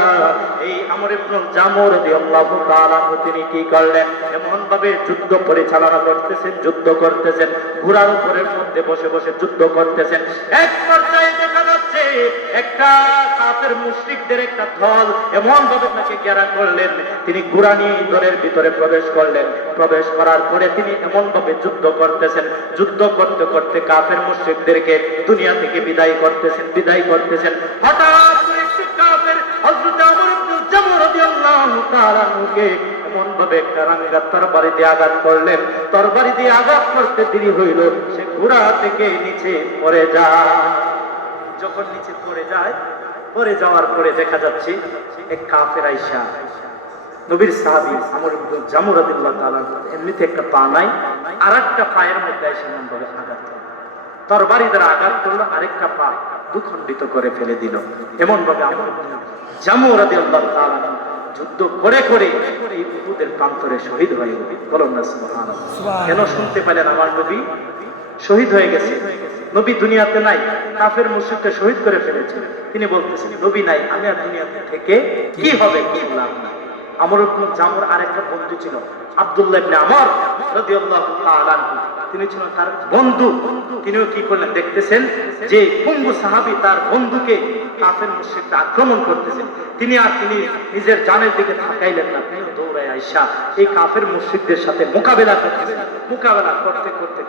এই আমর ইবনুল জামু রাদিয়াল্লাহু তাআলা আনহু তিনি কি করলেন? এমন ভাবে যুদ্ধ পরিচালনা করতেছেন, যুদ্ধ করতেছেন, ঘোড়ার উপরের মধ্যে বসে বসে যুদ্ধ করতেছেন। এক পর্যায়ে দেখা যাচ্ছে একটা কাফের মুশরিকদের একটা দল এমন ভাবে তাকে ঘেরা করলেন, তিনি কুরআনী দলের ভিতরে প্রবেশ করলেন। প্রবেশ করার পরে তিনি এমন ভাবে যুদ্ধ করতেছেন, যুদ্ধ করতে করতে কাফের মুশরিকদেরকে দুনিয়া থেকে বিদায় করতেছেন। হঠাৎ করে একটি কাফের হযরত আমর ইবনে জামূহ রাদিয়াল্লাহু তাআলা নুকে এমন ভাবে একটা রাঙ্গা তরবারি দিয়ে আঘাত করলেন। তরবারি দিয়ে আঘাত করতে দেরি হইল, সে ঘোড়া থেকে নিচে পড়ে যায়। যখন নিচে পড়ে যাওয়ার পরে দেখা যাচ্ছে এক কাফের আইসা নবীর সাহাবী আমর ইবনে জামূহ রাদিয়াল্লাহু তাআলা এমনিতে একটা পা নাই, আরেকটা পায়ের মধ্যে এসে এমন ভাবে আঘাত করল, তরবারি দ্বারা আঘাত করলো, আরেকটা পা দুখণ্ডিত করে ফেলে দিল। এমন ভাবে আমর ইবনে জামূহ রাদিয়াল্লাহু তাআলা যুদ্ধ করে এই উহুদের প্রান্তরে শহীদ হয়ে গেল। বলুন না সুবহানাল্লাহ। কেন শুনতে পেলেন আমার নবী শহীদ হয়ে গেছে? নবী দুনিয়াতে নাই, কাফের মুশরিককে শহীদ করে ফেলেছে। তিনি বলতেছেন নবী নাই, আমি আর দুনিয়াতে থেকে কি হবে, কি লাভ নাই। আমর ইবনে জামূহর আরেকটা বন্ধু ছিল আব্দুল্লাহ ইবনে আমর রাদিয়াল্লাহু তাআলা আনহু, তিনি ছিলেন তার বন্ধু। তিনিও কি করলেন দেখতেছেন যে পঙ্গু সাহাবী তার বন্ধুকে কাফের মুশরিকরা আক্রমণ করতেছেন, তিনি নিজের জানের দিকে তাকাইলেন না, তিনি দৌড়ায় আইসা এই কাফের মুশরিকদের সাথে মোকাবেলা করতেছেন। মোকাবেলা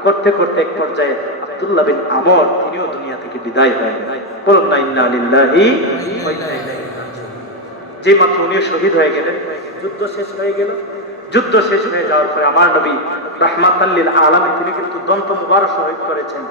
করতে এক পর্যায়ে আব্দুল্লাহ বিন আমর তিনিও দুনিয়া থেকে বিদায় হয়ে গেলেন। বলুন না ইন্না লিল্লাহি ওয়া ইন্না ইলাইহি রাজিউন। যে মাত্র উনি শহীদ হয়ে গেলেন, যুদ্ধ শেষ হয়ে গেল। যুদ্ধ শেষ হয়ে যাওয়ার পরে আমার নবী রাহমাতাল লিল আলামিন তিনি কিন্তু দন্ত মুবারক শহীদ করেছেন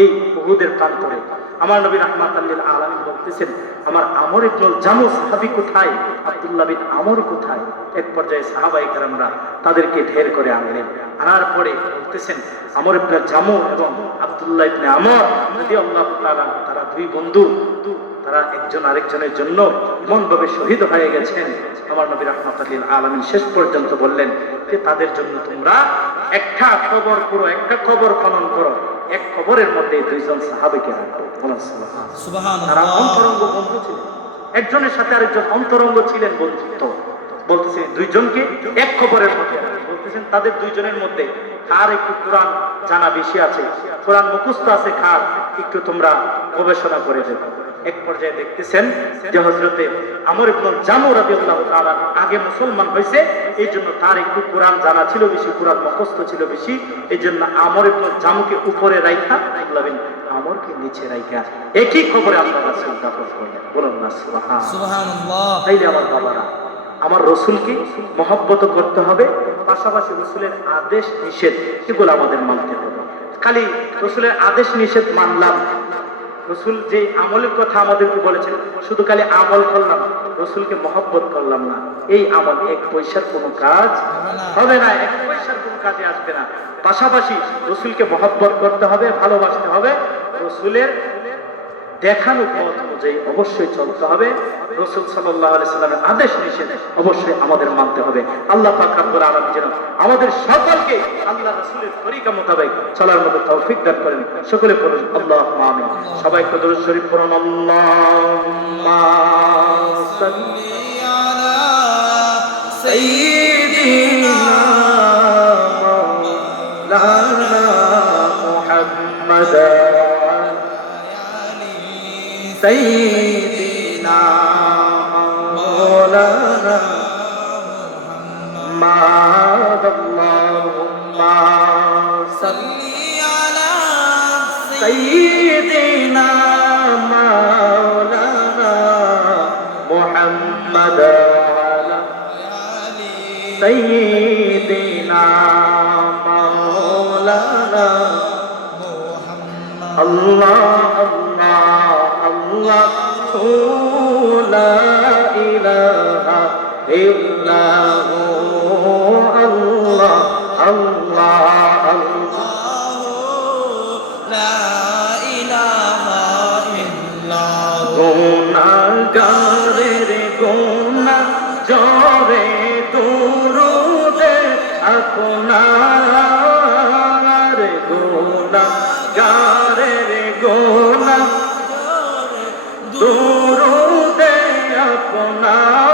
এই উহুদের প্রান্তরে। আমার নবী রাহমাতাল লিল আলামিন বলতেছেন আমার আমর ইবনে জামূহ সাহাবী কোথায়, আব্দুল্লাহ বিন আমর কোথায়? এক পর্যায়ে সাহাবায়ে কেরামরা তাদেরকে ঢের করে আনলেন। আনার পরে বলতেছেন আমর ইবনে জামূহ এবং আব্দুল্লাহ ইবনে আমর রাদিয়াল্লাহু তাআলা তারা দুই বন্ধু, তারা একজন আরেকজনের জন্য এমন ভাবে শহীদ হয়ে গেছেন। আমার নবী রাহমাতুল লিল আলামিন শেষ পর্যন্ত বললেন যে তাদের জন্য তোমরা একটা কবর করো, একটা কবর খনন করো, এক কবরের মধ্যে দুইজন সাহাবীকে রাখো। সুবহানাল্লাহ। তারা অন্তরঙ্গ বন্ধু ছিলেন, একজনের সাথে আরেকজন অন্তরঙ্গ ছিলেন, বন্ধুত্ব। বলতেছেন দুইজনকে এক কবরের মধ্যে রাখো। বলতেছেন তাদের দুইজনের মধ্যে কার একটু কোরআন জানা বেশি আছে, কোরআন মুখস্থ আছে, কার একটু তোমরা গবেষণা করে দেবে। এক পর্যায়ে দেখতেছেন যে হযরতে আমর ইবনে জামূহ রাদিয়াল্লাহু তাআলা আগে মুসলমান হয়েছে, এই জন্য তার একটু কোরআন জানা ছিল বেশি, কোরআন মুখস্থ ছিল বেশি। এই জন্য আমর ইবনে জামূহকে উপরে রাইখা আব্দুল্লাহ বিন আমরকে নিচে রাইখা একই খবরে আল্লাহ রাসূল দাফন করলেন। বলুন না সুবহানাল্লাহ। তাইলে আমার বাবারা, আমার রসুলকে মহব্বত করতে হবে, পাশাপাশি রসুলের আদেশ নিষেধ এগুলো আমাদের মানতে হবে। খালি রসুলের আদেশ নিষেধ মানলাম, রসুল যে আমলের কথা আমাদেরকে বলেছেন শুধু খালি আমল করলাম, রসুলকে মহব্বত করলাম না, এই আমল এক পয়সার কোনো কাজ হবে না, এক পয়সার কোনো কাজে আসবে না। পাশাপাশি রসুলকে মহব্বত করতে হবে, ভালোবাসতে হবে, রসুলের দেখানো পথ অনুযায়ী অবশ্যই চলতে হবে, রাসূল সাল্লাল্লাহু আলাইহি সাল্লামের আদেশ নিষেধ অবশ্যই আমাদের মানতে হবে। আল্লাহ পাক রব্বুল আলামিন যেন আমাদের সকলকে আল্লাহ রাসূলের তরিকা মোতাবেক চলার মতো তৌফিক দান করেন। সকলে পড়ুন আল্লাহুম্মা আমিন। সবাই একটু দরুদ শরীফ পড়ুন। আল্লাহুম্মা সাল্লি আলা সাইয়্যিদিনা মাওলানা মুহাম্মাদ سيدنا مولانا محمد اللهم صل على سيدنا مولانا محمد سيدنا مولانا الله الله لا إله إلا هو الله الله الله لا إله إلا هو গুনাহগারের গুনাহ জরে দুরুদে আপনার গুনাহগারের গুনাহ দুরুদে আপনার